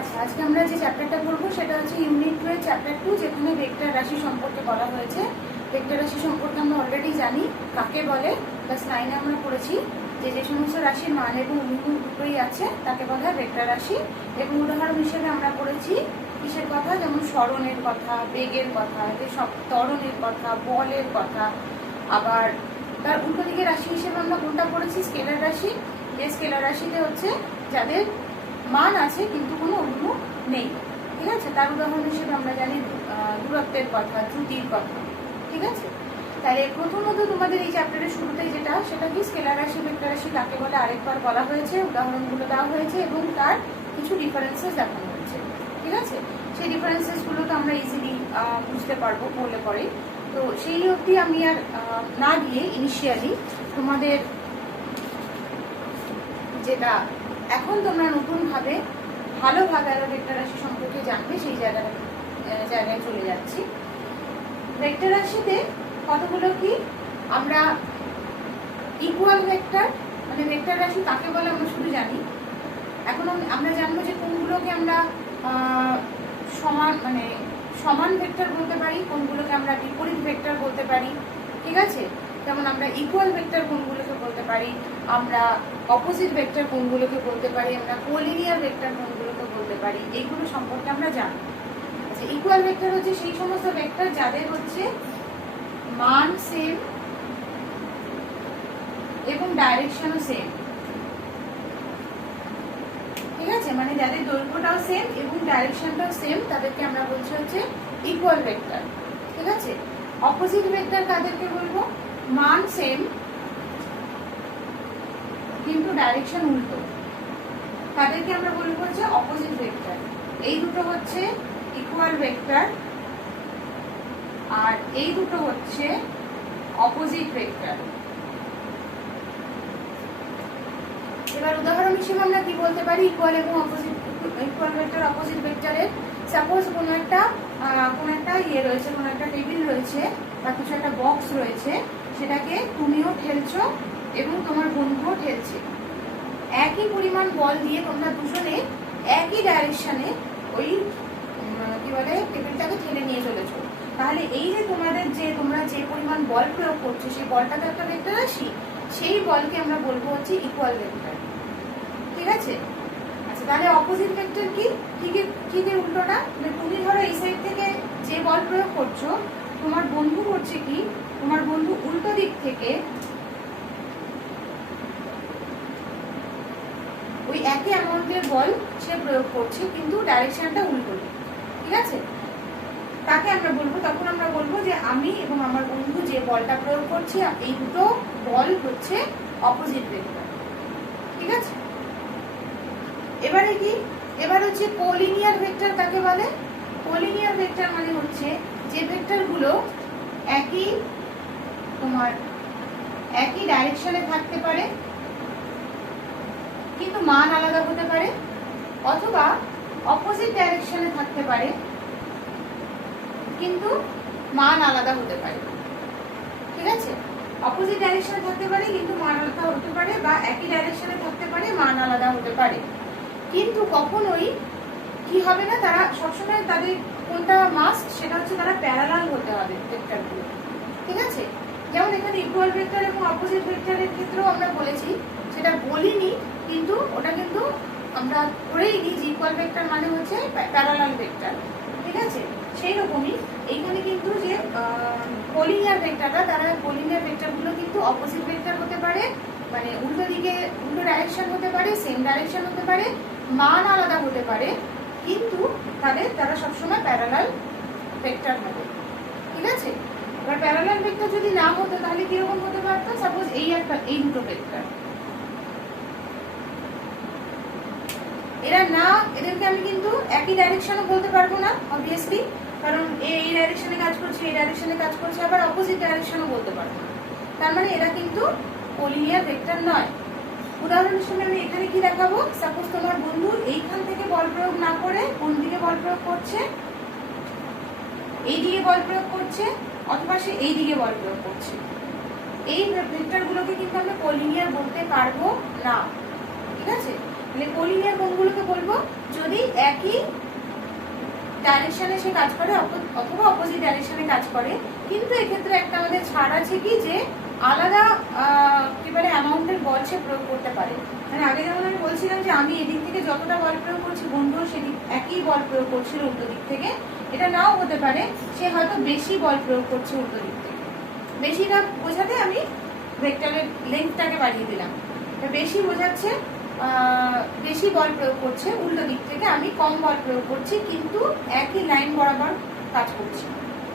আচ্ছা, আজকে আমরা যে চ্যাপ্টারটা পড়বো সেটা হচ্ছে ইউনিট 12 চ্যাপ্টার 2, যেখানে ভেক্টর রাশি সম্পর্কে বলা হয়েছে। ভেক্টর রাশি সম্পর্কে আমরা অলরেডি জানি কাকে বলে, ক্লাস 9-এ আমরা পড়েছি যে যে সমস্ত রাশির মান এবং অনুভূতি দুটোই আছে তাকে বলা হয় ভেক্টর রাশি। এবং উদাহরণ হিসেবে আমরা পড়েছি কিসের কথা, যেমন স্মরণের কথা, বেগের কথা, সব ত্বরণের কথা, বলের কথা। আবার তার উল্টো দিকে রাশি হিসেবে আমরা কোনটা পড়েছি, স্কেলার রাশি। যে স্কেলার রাশিতে হচ্ছে যাদের মান আছে কিন্তু কোনো অনুভব নেই, ঠিক আছে। তার উদাহরণ হিসেবে আমরা জানি দূরত্বের কথা, ত্রুটির কথা, ঠিক আছে। তাহলে প্রথমত তোমাদের এই চ্যাপ্টারের শুরুতে যেটা, সেটা কি স্কেলার রাশি ভেক্টর রাশি কাকে বলে আরেকবার বলা হয়েছে, উদাহরণগুলো দেওয়া হয়েছে এবং তার কিছু ডিফারেন্সেস দেখানো হয়েছে, ঠিক আছে। সেই ডিফারেন্সেসগুলো তো আমরা ইজিলি বুঝতে পারবো বললে পরে। তো সেই অবধি আমি আর না গিয়ে ইনিশিয়ালি তোমাদের যেটা এখন তোমরা নতুনভাবে ভালোভাবে আরো ভেক্টর রাশি সম্পর্কে জানবে সেই জায়গায় চলে যাচ্ছি। ভেক্টর রাশিতে কতগুলো কি আমরা ইকুয়াল ভেক্টর, মানে ভেক্টর রাশি কাকে বলে আমরা শুধু জানি। এখন আমরা জানবো যে কোনগুলোকে আমরা সমান ভেক্টর বলতে পারি, কোনগুলোকে আমরা বিপরীত ভেক্টর বলতে পারি, ঠিক আছে। যেমন আমরা ইকুয়াল ভেক্টর কোনগুলোকে বলতে পারি, আমরা অপোজিট ভেক্টর কোনগুলোকে বলতে পারি, আমরা কোলিনিয়ার ভেক্টর কোনগুলোকে বলতে পারি, এইগুলো সম্পর্কে আমরা জানি। আচ্ছা, ইকুয়াল ভেক্টর হচ্ছে সেই সমস্ত ভেক্টর যাদের হচ্ছে মান সেম এবং ডাইরেকশনও সেম, ঠিক আছে। মানে যাদের দৈর্ঘ্যটাও সেম এবং ডাইরেকশনটাও সেম তাদেরকে আমরা বলছি হচ্ছে ইকুয়াল ভেক্টর, ঠিক আছে। অপোজিট ভেক্টর কাদেরকে বলবো, মান সেম কিন্তু ডাইরেকশন উল্টো, তাদেরকে আমরা বলবো হচ্ছে অপোজিট ভেক্টর। এই দুটো হচ্ছে ইকুয়াল ভেক্টর আর এই দুটো হচ্ছে অপোজিট ভেক্টর। এবার উদাহরণ হিসেবে আমরা কি বলতে পারি ইকুয়াল এবং অপোজিট, ইকুয়াল ভেক্টর অপোজিট ভেক্টরের। সাপোজ কোনো একটা ইয়ে রয়েছে, কোনো একটা টেবিল রয়েছে বা কিছু একটা বক্স রয়েছে, সেটাকে তুমিও ঠেলছো এবং তোমার বন্ধুও ঠেলছে। একই পরিমাণ বল দিয়ে তোমরা দুজনে একই ডাইরেকশনে ওই কি বলে টেবিলটাকে ঠেলে নিয়ে চলেছো। তাহলে এই যে তোমরা যে পরিমাণ বল প্রয়োগ করছো, সেই বলটা তো একটা ভেক্টর রাশি, সেই বলকে আমরা বলবো হচ্ছে ইকুয়াল ভেক্টর, ঠিক আছে। আচ্ছা, তাহলে অপোজিট ভেক্টর কি, ঠিক এর উল্টোটা। মানে তুমি ধরো এই সাইড থেকে যে বল প্রয়োগ করছো, তোমার বন্ধু করছে কি, তোমার বন্ধু উল্টো দিক থেকে ওই একই অ্যামাউন্টের বল সে প্রয়োগ করছে কিন্তু ডাইরেকশনটা উল্টো, ঠিক আছে। তাকে আমরা বলবো, তখন আমরা বলবো যে আমি এবং আমার বন্ধু যে বলটা প্রয়োগ করছি, এই দুটো বল হচ্ছে অপোজিট ভেক্টর, ঠিক আছে। এবার হচ্ছে কোলিনিয়ার ভেক্টর কাকে বলে। কোলিনিয়ার ভেক্টর মানে হচ্ছে যে ভেক্টরগুলো একই ডাইরেকশনে থাকতে পারে কিন্তু মান আলাদা হতে পারে, অথবা অপোজিট ডাইরেকশনে থাকতে পারে কিন্তু মান আলাদা হতে পারে, ঠিক আছে। অপোজিট ডাইরেকশনে থাকতে পারে কিন্তু মান আলাদা হতে পারে, বা একই ডাইরেকশনে থাকতে পারে মান আলাদা হতে পারে। কিন্তু কখনোই কি হবে না, তারা সবসময় তাদের কোনটা মাস্ট, সেটা হচ্ছে তারা প্যারালাল হতে হবে ভেক্টরগুলো, ঠিক আছে। যেমন এখানে ইকুয়াল ভেক্টর এবং অপোজিট ভেক্টরের ক্ষেত্রেও আমরা বলেছি, সেটা বলিনি কিন্তু ওটা কিন্তু আমরা ধরেই নিই যে ইকুয়াল ভেক্টর মানে হচ্ছে প্যারালাল ভেক্টর, ঠিক আছে। সেই রকমই এইখানে কিন্তু যে কোলিনিয়ার ভেক্টরটা, তারা কোলিনিয়ার ভেক্টরগুলো কিন্তু অপোজিট ভেক্টর হতে পারে, মানে উল্টো ডাইরেকশন হতে পারে, সেম ডাইরেকশন হতে পারে, মান আলাদা হতে পারে, কিন্তু তারা সবসময় প্যারালাল ভেক্টর হবে, ঠিক আছে। এবার প্যারালাল ভেক্টর যদি না হতো তাহলে কিরকম হতে পারতো, সাপোজ এই দুটো ভেক্টর, এদেরকে আমি কিন্তু একই ডাইরেকশনে বলতে পারবো না অবভিয়াসলি, কারণ এই ডাইরেকশনে কাজ করছে, এই ডাইরেকশনে কাজ করছে, আবার অপোজিট ডাইরেকশনও বলতে পারবো না। তার মানে এরা কিন্তু কোলিনিয়ার ভেক্টর নয়। উদাহরণ হিসেবে আমি এখানে কি দেখাবো, সাপোজ তোমার বন্ধু এইখান থেকে বল প্রয়োগ না করে কোন দিকে বল প্রয়োগ করছে, এই দিকে বল প্রয়োগ করছে, অথবা সে এই দিকে বল প্রয়োগ করছে। এই ভেক্টরগুলোকে কিন্তু আমরা কোলিনিয়ার বলতে পারবো না, ঠিক আছে। মানে কোলিনিয়ার কোনগুলোকে বলবো, যদি একই ডাইরেকশনে সে কাজ করে অথবা অপোজিট ডাইরেকশনে কাজ করে, কিন্তু এক্ষেত্রে একটা আমাদের ছাড় আছে কি, যে আলাদা কি বলে অ্যামাউন্টের বল সে প্রয়োগ করতে পারে। মানে আগে যেমন আমি বলছিলাম যে আমি এদিক থেকে যতটা বল প্রয়োগ করছি, বন্ধুও সেদিক একই বল প্রয়োগ করছিল উল্টো দিক থেকে, এটা নাও হতে পারে, সে হয়তো বেশি বল প্রয়োগ করছে উল্টো দিক থেকে। বেশিটা বোঝাতে আমি ভেক্টরের লেন্থটাকে বাড়িয়ে দিলাম, বেশি বোঝাচ্ছে বেশি বল প্রয়োগ করছে উল্টো দিক থেকে, আমি কম বল প্রয়োগ করছি কিন্তু একই লাইন বরাবর কাজ করছি।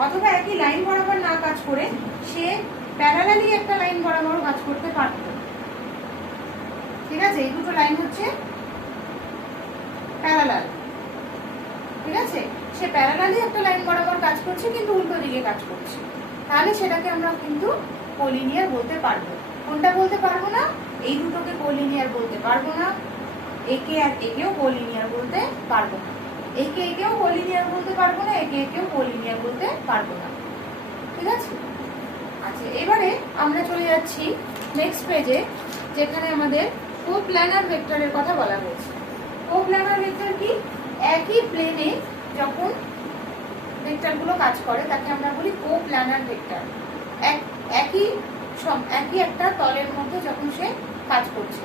অথবা একই লাইন বরাবর না কাজ করে সে প্যারালালি একটা লাইন বরাবর কাজ করতে পারত। ঠিক আছে, এই দুটো লাইন হচ্ছে প্যারালাল। ঠিক আছে, সে প্যারালালি একটা লাইন বরাবর কাজ করছে কিন্তু উল্টো দিকে কাজ করছে, তাহলে সেটাকে আমরা কিন্তু কোলিনিয়ার বলতে পারবো। কোনটা বলতে পারবো না? এই দুটোকে কোলিনিয়ার বলতে পারবো না, একে আর একেও কোলিনিয়ার বলতে পারবো না, একে একেও কোলিনিয়ার বলতে পারবো না, একে একেও কোলিনিয়ার বলতে পারবো না। ঠিক আছে, আচ্ছা এবারে আমরা চলে যাচ্ছি নেক্সট পেজে, যেখানে আমাদের কোপ্ল্যানার ভেক্টরের কথা বলা হয়েছে। কোপ্ল্যানার ভেক্টর কি? একই প্লেনে যখন ভেক্টরগুলো কাজ করে তাকে আমরা বলি কোপ্ল্যানার ভেক্টর। একই একটা তলের মধ্যে যখন সে কাজ করছে।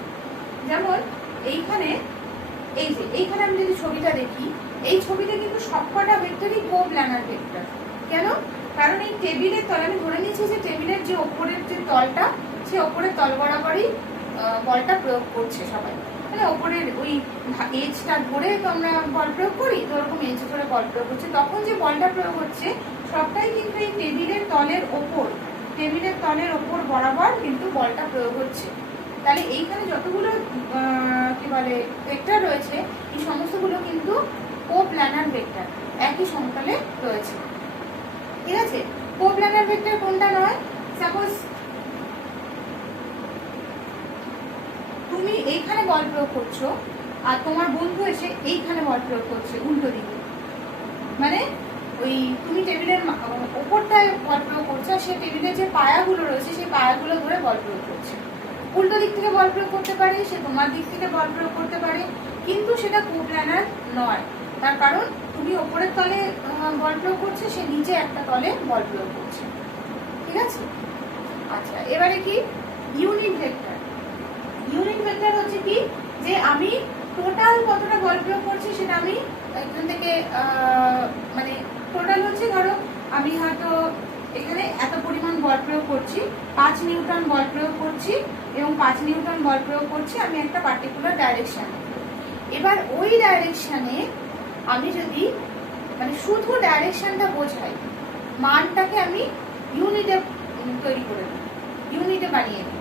যেমন এইখানে এইখানে আমি যদি ছবিটা দেখি, এই ছবিতে কিন্তু সবকটা ভেক্টরই কোপ্ল্যানার ভেক্টর। কেন? কারণ এই টেবিলের তল, আমি ধরে নিয়েছি যে টেবিলের যে ওপরের যে তলটা, সে ওপরের তল বরাবরই বলটা প্রয়োগ করছে সবাই। মানে ওপরের ওই এজটা ধরে তো আমরা বল প্রয়োগ করি, তো ওরকম এজ ধরে বল প্রয়োগ হচ্ছে, তখন যে বলটা প্রয়োগ হচ্ছে সবটাই কিন্তু এই টেবিলের তলের ওপর বরাবর কিন্তু বলটা প্রয়োগ হচ্ছে। তাহলে এইখানে যতগুলো কি বলে ভেক্টর রয়েছে, এই সমস্তগুলো কিন্তু কোপ্ল্যানার ভেক্টর, একই সমতলে রয়েছে। ঠিক আছে, কোপ্ল্যানার ভেক্টর কোনটা নয়? সাপোজ তুমি এইখানে বল প্রয়োগ করছো আর তোমার বন্ধু এসে এইখানে বল প্রয়োগ করছে উল্টো দিকে, মানে ওই তুমি টেবিলের ওপরটায় বল প্রয়োগ করছো, সে টেবিলের যে পায়াগুলো রয়েছে সেই পায়াগুলো ধরে বল প্রয়োগ করছে। উল্টো দিক থেকে বল প্রয়োগ করতে পারে, সে তোমার দিক থেকে বল প্রয়োগ করতে পারে, কিন্তু সেটা কোপ্ল্যানার নয়। তার কারণ তুমি ওপরের তলে বল প্রয়োগ করছে, সে নিচে একটা তলে বল প্রয়োগ করছে। ঠিক আছে, আচ্ছা এবারে কি ইউনিট ভেক্টর। ইউনিট ভেক্টর হচ্ছে কি, যে আমি টোটাল কতটা বল প্রয়োগ করছি সেটা আমি এখান থেকে মানে টোটাল হচ্ছে, ধরো আমি হয়তো এখানে এত পরিমাণ বল প্রয়োগ করছি, 5 নিউটন বল প্রয়োগ করছি এবং 5 নিউটন বল প্রয়োগ করছি আমি একটা পার্টিকুলার ডাইরেকশনে। এবার ওই ডাইরেকশনে আমি যদি মানে শুধু ডাইরেকশনটা বোঝাই, মানটাকে আমি ইউনিটে তৈরি করে দিই, ইউনিটে বানিয়ে দিই,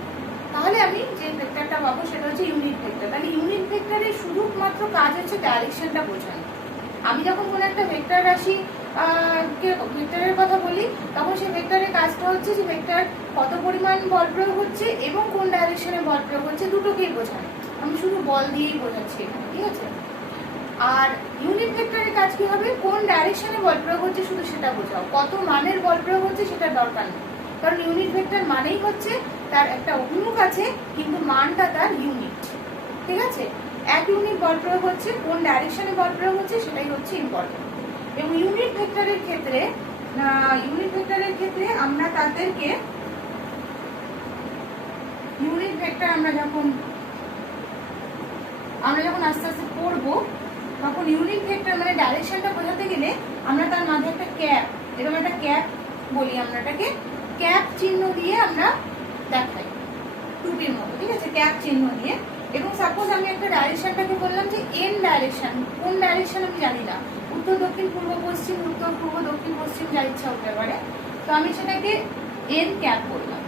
তাহলে আমি যে ভেক্টরটা পাবো সেটা হচ্ছে ইউনিট ভেক্টর। তাহলে ইউনিট ভেক্টরের শুধুমাত্র কাজ হচ্ছে ডাইরেকশনটা বোঝানো। আমি যখন কোনো একটা ভেক্টর রাশি ভেক্টরের কথা বলি, তখন সেই ভেক্টরের কাজটা হচ্ছে যে ভেক্টর কত পরিমাণ বল প্রয়োগ হচ্ছে এবং কোন ডাইরেকশনে বল প্রয়োগ হচ্ছে, দুটোকেই বোঝানো। আমি শুধু বল দিয়েই বোঝাচ্ছি এখানে। ঠিক আছে, আর ইউনিট ভেক্টরের কাজ কি হবে? কোন ডাইরেকশনে বল প্রয়োগ হচ্ছে শুধু সেটা বোঝাও, কত মানের বল প্রয়োগ হচ্ছে সেটা দরকার নেই। কারণ ইউনিট ভেক্টর মানেই হচ্ছে তার একটা অভিমুখ আছে কিন্তু মানটা তার ইউনিট। ঠিক আছে, 1 ইউনিট বল প্রয়োগ হচ্ছে, কোন ডাইরেকশনে বল প্রয়োগ হচ্ছে সেটাই হচ্ছে ইম্পর্টেন্ট। এবং ইউনিট ভেক্টরের ক্ষেত্রে আমরা তাদেরকে ইউনিট ভেক্টর আমরা যখন আস্তে আস্তে পড়বো, তখন ইউনিট ভেক্টর মানে ডাইরেকশনটা বোঝাতে গেলে আমরা তার মাঝে একটা ক্যাপ, এরকম একটা ক্যাপ বলি আমরা এটাকে, ক্যাপ চিহ্ন দিয়ে আমরা দেখাই টুপির মতো। ঠিক আছে, ক্যাপ চিহ্ন দিয়ে। এবং সাপোজ আমি একটা ডাইরেকশনটাকে বললাম যে এন ডাইরেকশন, কোন ডাইরেকশন আমি জানি না, উত্তর দক্ষিণ পূর্ব পশ্চিম, উত্তর পূর্ব দক্ষিণ পশ্চিম যা ইচ্ছা হতে পারে, তো আমি সেটাকে এন ক্যাপ বললাম।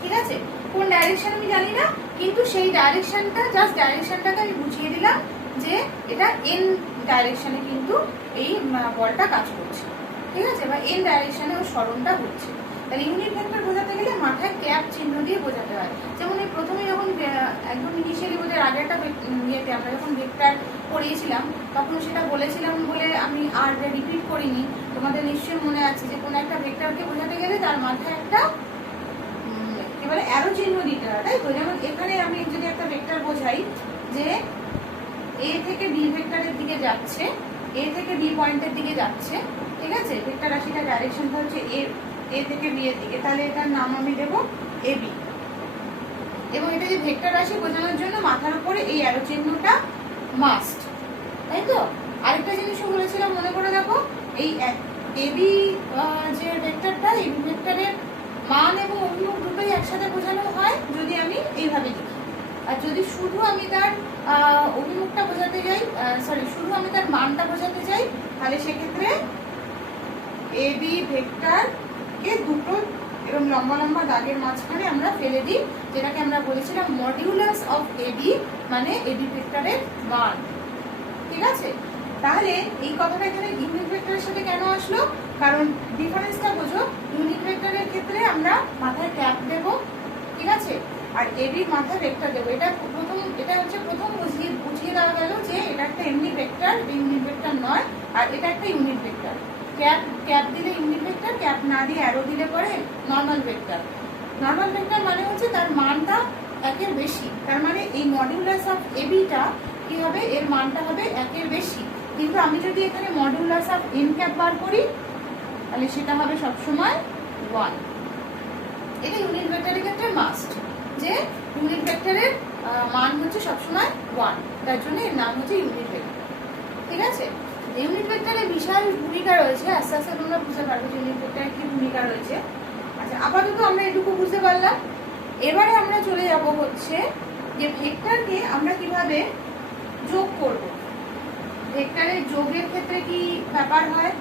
ঠিক আছে, কোন ডাইরেকশন আমি জানি না, কিন্তু সেই ডাইরেকশনটা জাস্ট ডাইরেকশনটাকে আমি বুঝিয়ে দিলাম যে এটা এন ডাইরেকশনে কিন্তু এই বলটা কাজ করছে। ঠিক আছে, বা এন ডাইরেকশনে ওর সরণটা হচ্ছে। তাহলে ইউনিট ভেক্টর বোঝাতে গেলে মাথায় ক্যাপ চিহ্ন দিয়ে বোঝাতে হয়। যেমন এই প্রথমে যখন একদম ইনিশিয়ালি বোধহয় আগে একটা ইয়েতে আমরা যখন ভেক্টর পড়িয়েছিলাম তখন সেটা বলেছিলাম বলে আমি আর রিপিট করিনি, তোমাদের নিশ্চয়ই মনে আছে যে কোনো একটা ভেক্টরকে বোঝাতে গেলে তার মাথায় একটা কি বলে অ্যারো চিহ্ন দিতে হয়, তাই তো? যেমন এখানে আমি যদি একটা ভেক্টর বোঝাই যে এ থেকে বি ভেক্টরের দিকে যাচ্ছে, এ থেকে বি পয়েন্টের দিকে যাচ্ছে, ঠিক আছে? ভেক্টর রাশিটা ডাইরেকশনটা হচ্ছে এ থেকে বি এর দিকে, তাহলে এটার নাম আমি দেবো এ বি। এবং এটা যে ভেক্টর রাশি বোঝানোর জন্য মাথার উপরে এই অ্যারো চিহ্নটা মাস্ট, তাই তো? আরেকটা জিনিসও বলেছিলাম, মনে করে দেখো, এই এবি যে ভেক্টরটা, এই ভেক্টরের মান এবং অভিমুখ দুটোই একসাথে বোঝানো হয় যদি আমি এইভাবে লিখি। আর যদি শুধু আমি তার অভিমুখটা বোঝাতে যাই, শুধু আমি তার মানটা বোঝাতে যাই, তাহলে সেক্ষেত্রে এবি ভেক্টরকে দুটো এবং লম্বা লম্বা দাগের মাঝখানে আমরা ফেলে দিই, যেটাকে আমরা বলেছিলাম মডিউলাস অফ এবি, মানে এবি ভেক্টরের মান, ঠিক আছে? তাহলে এই কথাটা এখানে ইউনিট ভেক্টরের সাথে কেন আসলো? কারণ ডিফারেন্সটা বোঝো, ইউনিট ভেক্টরের ক্ষেত্রে আমরা মাথায় ক্যাপ দেব, ঠিক আছে? আর এবির মাথায় ভেক্টর দেবো। এটা হচ্ছে প্রথম বুঝিয়ে দেওয়া গেল যে এটা একটা এমনি ভেক্টর, ইউনিট ভেক্টর নয়, আর এটা একটা ইউনিট ভেক্টর। ক্যাপ দিলে ইউনিট ভেক্টর, ক্যাপ না দিয়ে অ্যারো দিলে পরে নর্মাল ভেক্টর। নর্মাল ভেক্টর মানে হচ্ছে তার মানটা একের বেশি, তার মানে এই মডিউলাস অফ এবিটা কি হবে, এর মানটা হবে একের বেশি। কিন্তু আমি যদি এখানে মডিউলাস অফ এন ক্যাপ বার করি, তাহলে সেটা হবে সবসময় 1। এটা ইউনিট ভেক্টরের ক্ষেত্রে মাস্ট, যে ইউনিট ভেক্টরের মান হচ্ছে সবসময় 1, তার জন্য এর নাম হচ্ছে ইউনিট ভেক্টর, ঠিক আছে? ইউনিট ভেক্টরের বিশাল ভূমিকা রয়েছে, আস্তে আস্তে তোমরা বুঝতে পারবে যে ইউনিট ভেক্টরের কি ভূমিকা রয়েছে। আচ্ছা, আপাতত আমরা এটুকু বুঝতে পারলাম। এবারে আমরা চলে যাব হচ্ছে যে ভেক্টরকে আমরা কিভাবে যোগ করব। ভেক্টরের যোগের ক্ষেত্রে কি ব্যাপার হয়,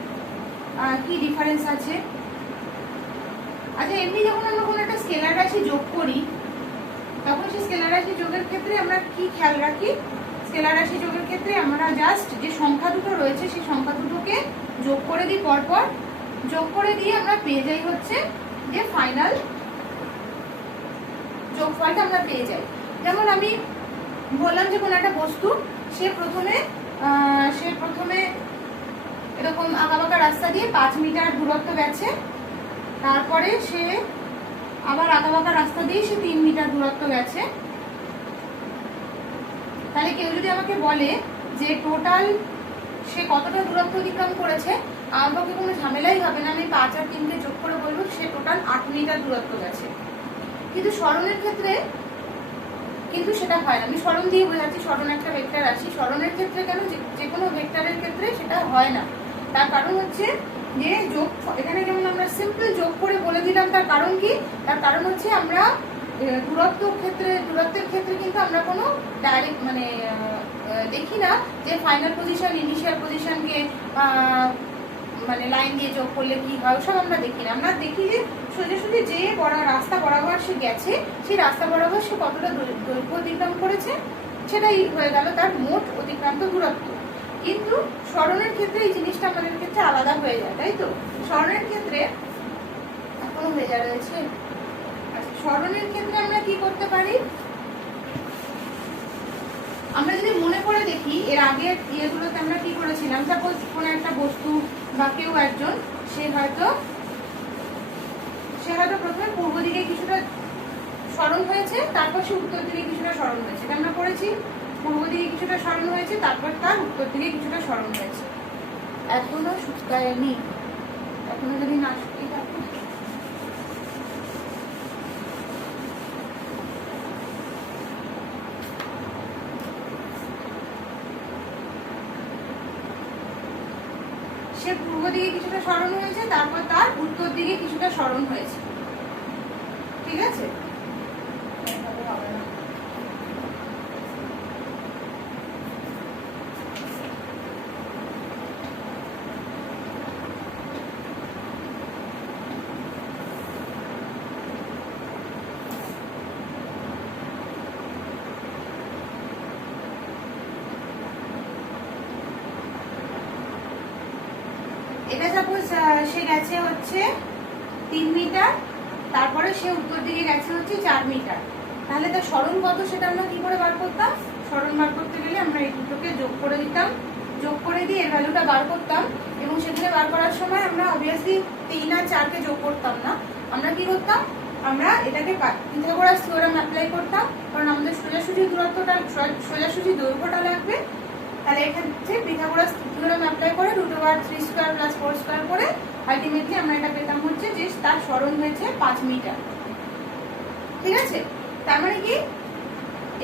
কি ডিফারেন্স আছে। আচ্ছা, এমনি যখন আমরা কোনো একটা স্কেলার রাশি যোগ করি, তখন সেই স্কেলার রাশি যোগের ক্ষেত্রে আমরা কি খেয়াল রাখি? স্কেলার রাশি যোগের ক্ষেত্রে আমরা জাস্ট যে সংখ্যা দুটো রয়েছে সেই সংখ্যা দুটোকে যোগ করে দিই, পরপর যোগ করে দিয়ে আমরা পেয়ে যাই হচ্ছে যে ফাইনাল যোগফলটা আমরা পেয়ে যাই। যেমন আমি বললাম যে কোনো একটা বস্তু, সে প্রথমে এরকম আঁকাবাঁকা রাস্তা দিয়ে 5 মিটার দূরত্ব গেছে, তারপরে সে আবার আঁকাবাঁকা রাস্তা দিয়ে সে 3 মিটার দূরত্ব গেছে। তাহলে কেউ যদি আমাকে বলে যে টোটাল সে কতটা দূরত্ব অতিক্রম করেছে, আমার পক্ষে কোনো ঝামেলাই হবে না, আমি 5 আর 3কে যোগ করে বলবো সে টোটাল 8 মিটার দূরত্ব গেছে। কিন্তু সরণের ক্ষেত্রে কিন্তু সেটা হয় না। আমি সরণ দিয়ে বোঝাচ্ছি, সরণ একটা ভেক্টর রাশি। সরণের ক্ষেত্রে কেন, যে কোনো ভেক্টরের ক্ষেত্রে সেটা হয় না। তার কারণ হচ্ছে যে যোগ, এখানে যেমন আমরা সিম্পল যোগ করে বলে দিলাম, তার কারণ কি? তার কারণ হচ্ছে আমরা দূরত্বের ক্ষেত্রে কিন্তু আমরা কোনো ডাইরেক্ট দেখি না যে ফাইনাল পজিশন ইনিশিয়াল পজিশনকে মানে লাইন দিয়ে যোগ করলে কি হয়, ওসব আমরা দেখি না। আমরা দেখি যে সোজাসুজি যে রাস্তা বরাবর সে গেছে, সেই রাস্তা বরাবর সে কতটা দৈর্ঘ্য অতিক্রম করেছে, সেটাই হয়ে গেল তার মোট অতিক্রান্ত দূরত্ব। কিন্তু সরণের ক্ষেত্রে এই জিনিসটা আমাদের ক্ষেত্রে আলাদা হয়ে যায়, তাই তো? সরণের ক্ষেত্রে এখনো হয়ে যা রয়েছে। আচ্ছা, সরণের ক্ষেত্রে আমরা কি করতে পারি? আমরা যদি মনে করে দেখি এর আগের ইয়েগুলোতে আমরা কি করেছিলাম, সাপোজ কোনো একটা বস্তু বা কেউ একজন, সে হয়তো প্রথমে পূর্ব দিকে কিছুটা সরণ হয়েছে, তারপর সে উত্তর দিকে কিছুটা সরণ হয়েছে। এটা আমরা করেছি, পূর্ব দিকে কিছুটা সরণ হয়েছে, তারপর তার উত্তর দিকে কিছুটা সরণ হয়েছে। এখনো শুকায়নি, এখনো যদি না শুকিয়ে থাকে, সে পূর্ব দিকে কিছুটা সরণ হয়েছে, তারপর তার উত্তর দিকে কিছুটা সরণ হয়েছে, ঠিক আছে? এটা সাপোজ সে গেছে হচ্ছে 3 মিটার, তারপরে সে উত্তর দিকে গেছে হচ্ছে 4 মিটার। তাহলে তার সরণ কত সেটা আমরা কি করে বার করতাম? সরণ বার করতে গেলে আমরা এই দুটোকে যোগ করে দিতাম, যোগ করে দিয়ে এর ভ্যালুটা বার করতাম। এবং সেখানে বার করার সময় আমরা অবভিয়াসলি 3 আর 4কে যোগ করতাম না, আমরা কি করতাম, আমরা এটাকে পিথাগোরাস থিওরেম অ্যাপ্লাই করতাম, কারণ আমাদের সোজাসুজি দূরত্বটা সোজাসুজি দৈর্ঘ্যটা লাগবে। তাহলে এক্ষেত্রে পিথাগোরাস থিওরেম অ্যাপ্লাই করে √3² + 4² করে আলটিমেটলি আমরা এটা পেতাম হচ্ছে যে তার সরণ হয়েছে 5 মিটার। ঠিক আছে, তার মানে কি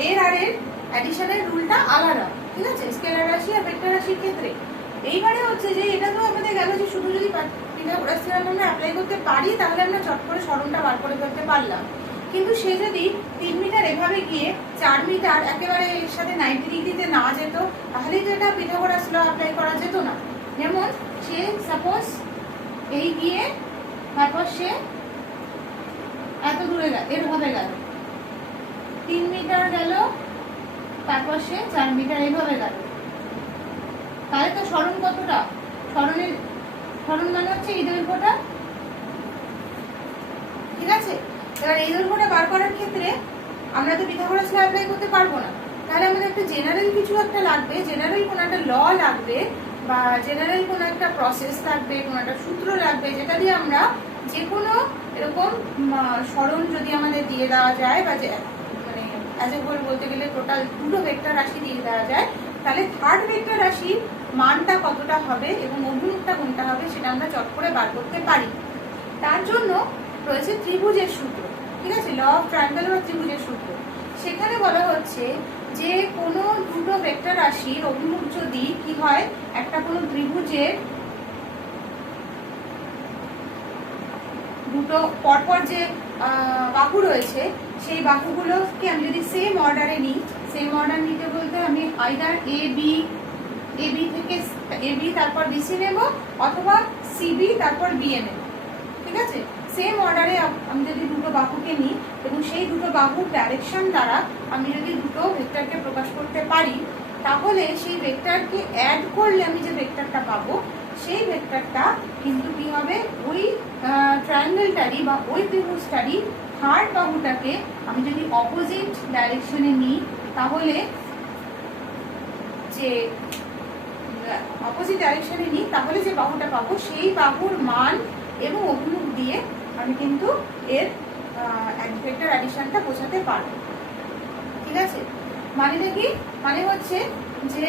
এর আর এর অ্যাডিশনের রুলটা আলাদা। ঠিক আছে, স্কেলার রাশি আর ভেক্টর রাশির ক্ষেত্রে। এইবারে হচ্ছে যে এটা তো আমাদের গেল যে শুধু যদি পিথাগোরাস থিওরেম আমরা অ্যাপ্লাই করতে পারি তাহলে আমরা চট করে সরণটা বার করে ফেলতে পারলাম। কিন্তু সে যদি 3 মিটার এভাবে গিয়ে 4 মিটার একেবারে এর সাথে 90 ডিগ্রিতে না যেত, তাহলেই তো এটা পিথাগোরাস ল অ্যাপ্লাই করা যেত না। যেমন সে সাপোজ এই গিয়ে তারপর সে এত দূরে গেল, এভাবে গেল 3 মিটার গেল, তারপর সে 4 মিটার এইভাবে গেল, তাহলে তো সরণ কতটা? সরণ মানে হচ্ছে এই দৈর্ঘ্যটা। ঠিক আছে, এবার এই দৈর্ঘ্যটা বার করার ক্ষেত্রে আমরা তো পিথাগোরাস ল অ্যাপ্লাই করতে পারবো না। তাহলে আমাদের একটা জেনারেল কিছু একটা লাগবে, জেনারেল কোনো একটা ল লাগবে বা জেনারেল কোনো একটা প্রসেস লাগবে, কোনো একটা সূত্র লাগবে, যেটা দিয়ে আমরা যে কোনো এরকম সরণ যদি আমাদের দিয়ে দেওয়া যায় বা মানে অ্যাজ এ হোল বলতে গেলে টোটাল দুটো ভেক্টর রাশি দিয়ে দেওয়া যায়, তাহলে থার্ড ভেক্টর রাশির মানটা কতটা হবে এবং অভিমুখটা কোনটা হবে সেটা আমরা চট করে বার করতে পারি। তার জন্য রয়েছে ত্রিভুজের সূত্র। ঠিক আছে, ল অফ ট্রায়াঙ্গেল বা ত্রিভুজের সূত্র। সেখানে বলা হচ্ছে যে কোনো দুটো ভেক্টর রাশির অভিমুখ যদি কি হয়, একটা কোনো ত্রিভুজের দুটো পরপর যে বাহু রয়েছে সেই বাহুগুলোকে আমি যদি সেম অর্ডারে নিই, সেম অর্ডার নিতে বলতে আমি আইদার এবি থেকে এবি তারপর বিসি নেব, অথবা সিবি তারপর বিএ নেব। ঠিক আছে, সেম অর্ডারে আমি যদি দুটো বাহুকে নিই এবং সেই দুটো বাহুর ডাইরেকশন দ্বারা আমি যদি দুটো ভেক্টরকে প্রকাশ করতে পারি, তাহলে সেই ভেক্টরকে অ্যাড করলে আমি যে ভেক্টরটা পাবো সেই ভেক্টরটা কিন্তু কি হবে, ওই ট্রায়াঙ্গেলটারই বা ওই ত্রিভুজটারই থার্ড বাহুটাকে আমি যদি অপোজিট ডাইরেকশনে নিই, তাহলে যে অপোজিট ডাইরেকশনে নিই তাহলে যে বাহুটা পাবো সেই বাহুর মান এবং অভিমুখ দিয়ে আমি কিন্তু এর ভেক্টর অ্যাডিশনটা বোঝাতে পারবো। ঠিক আছে, মানেটা কি? মানে হচ্ছে যে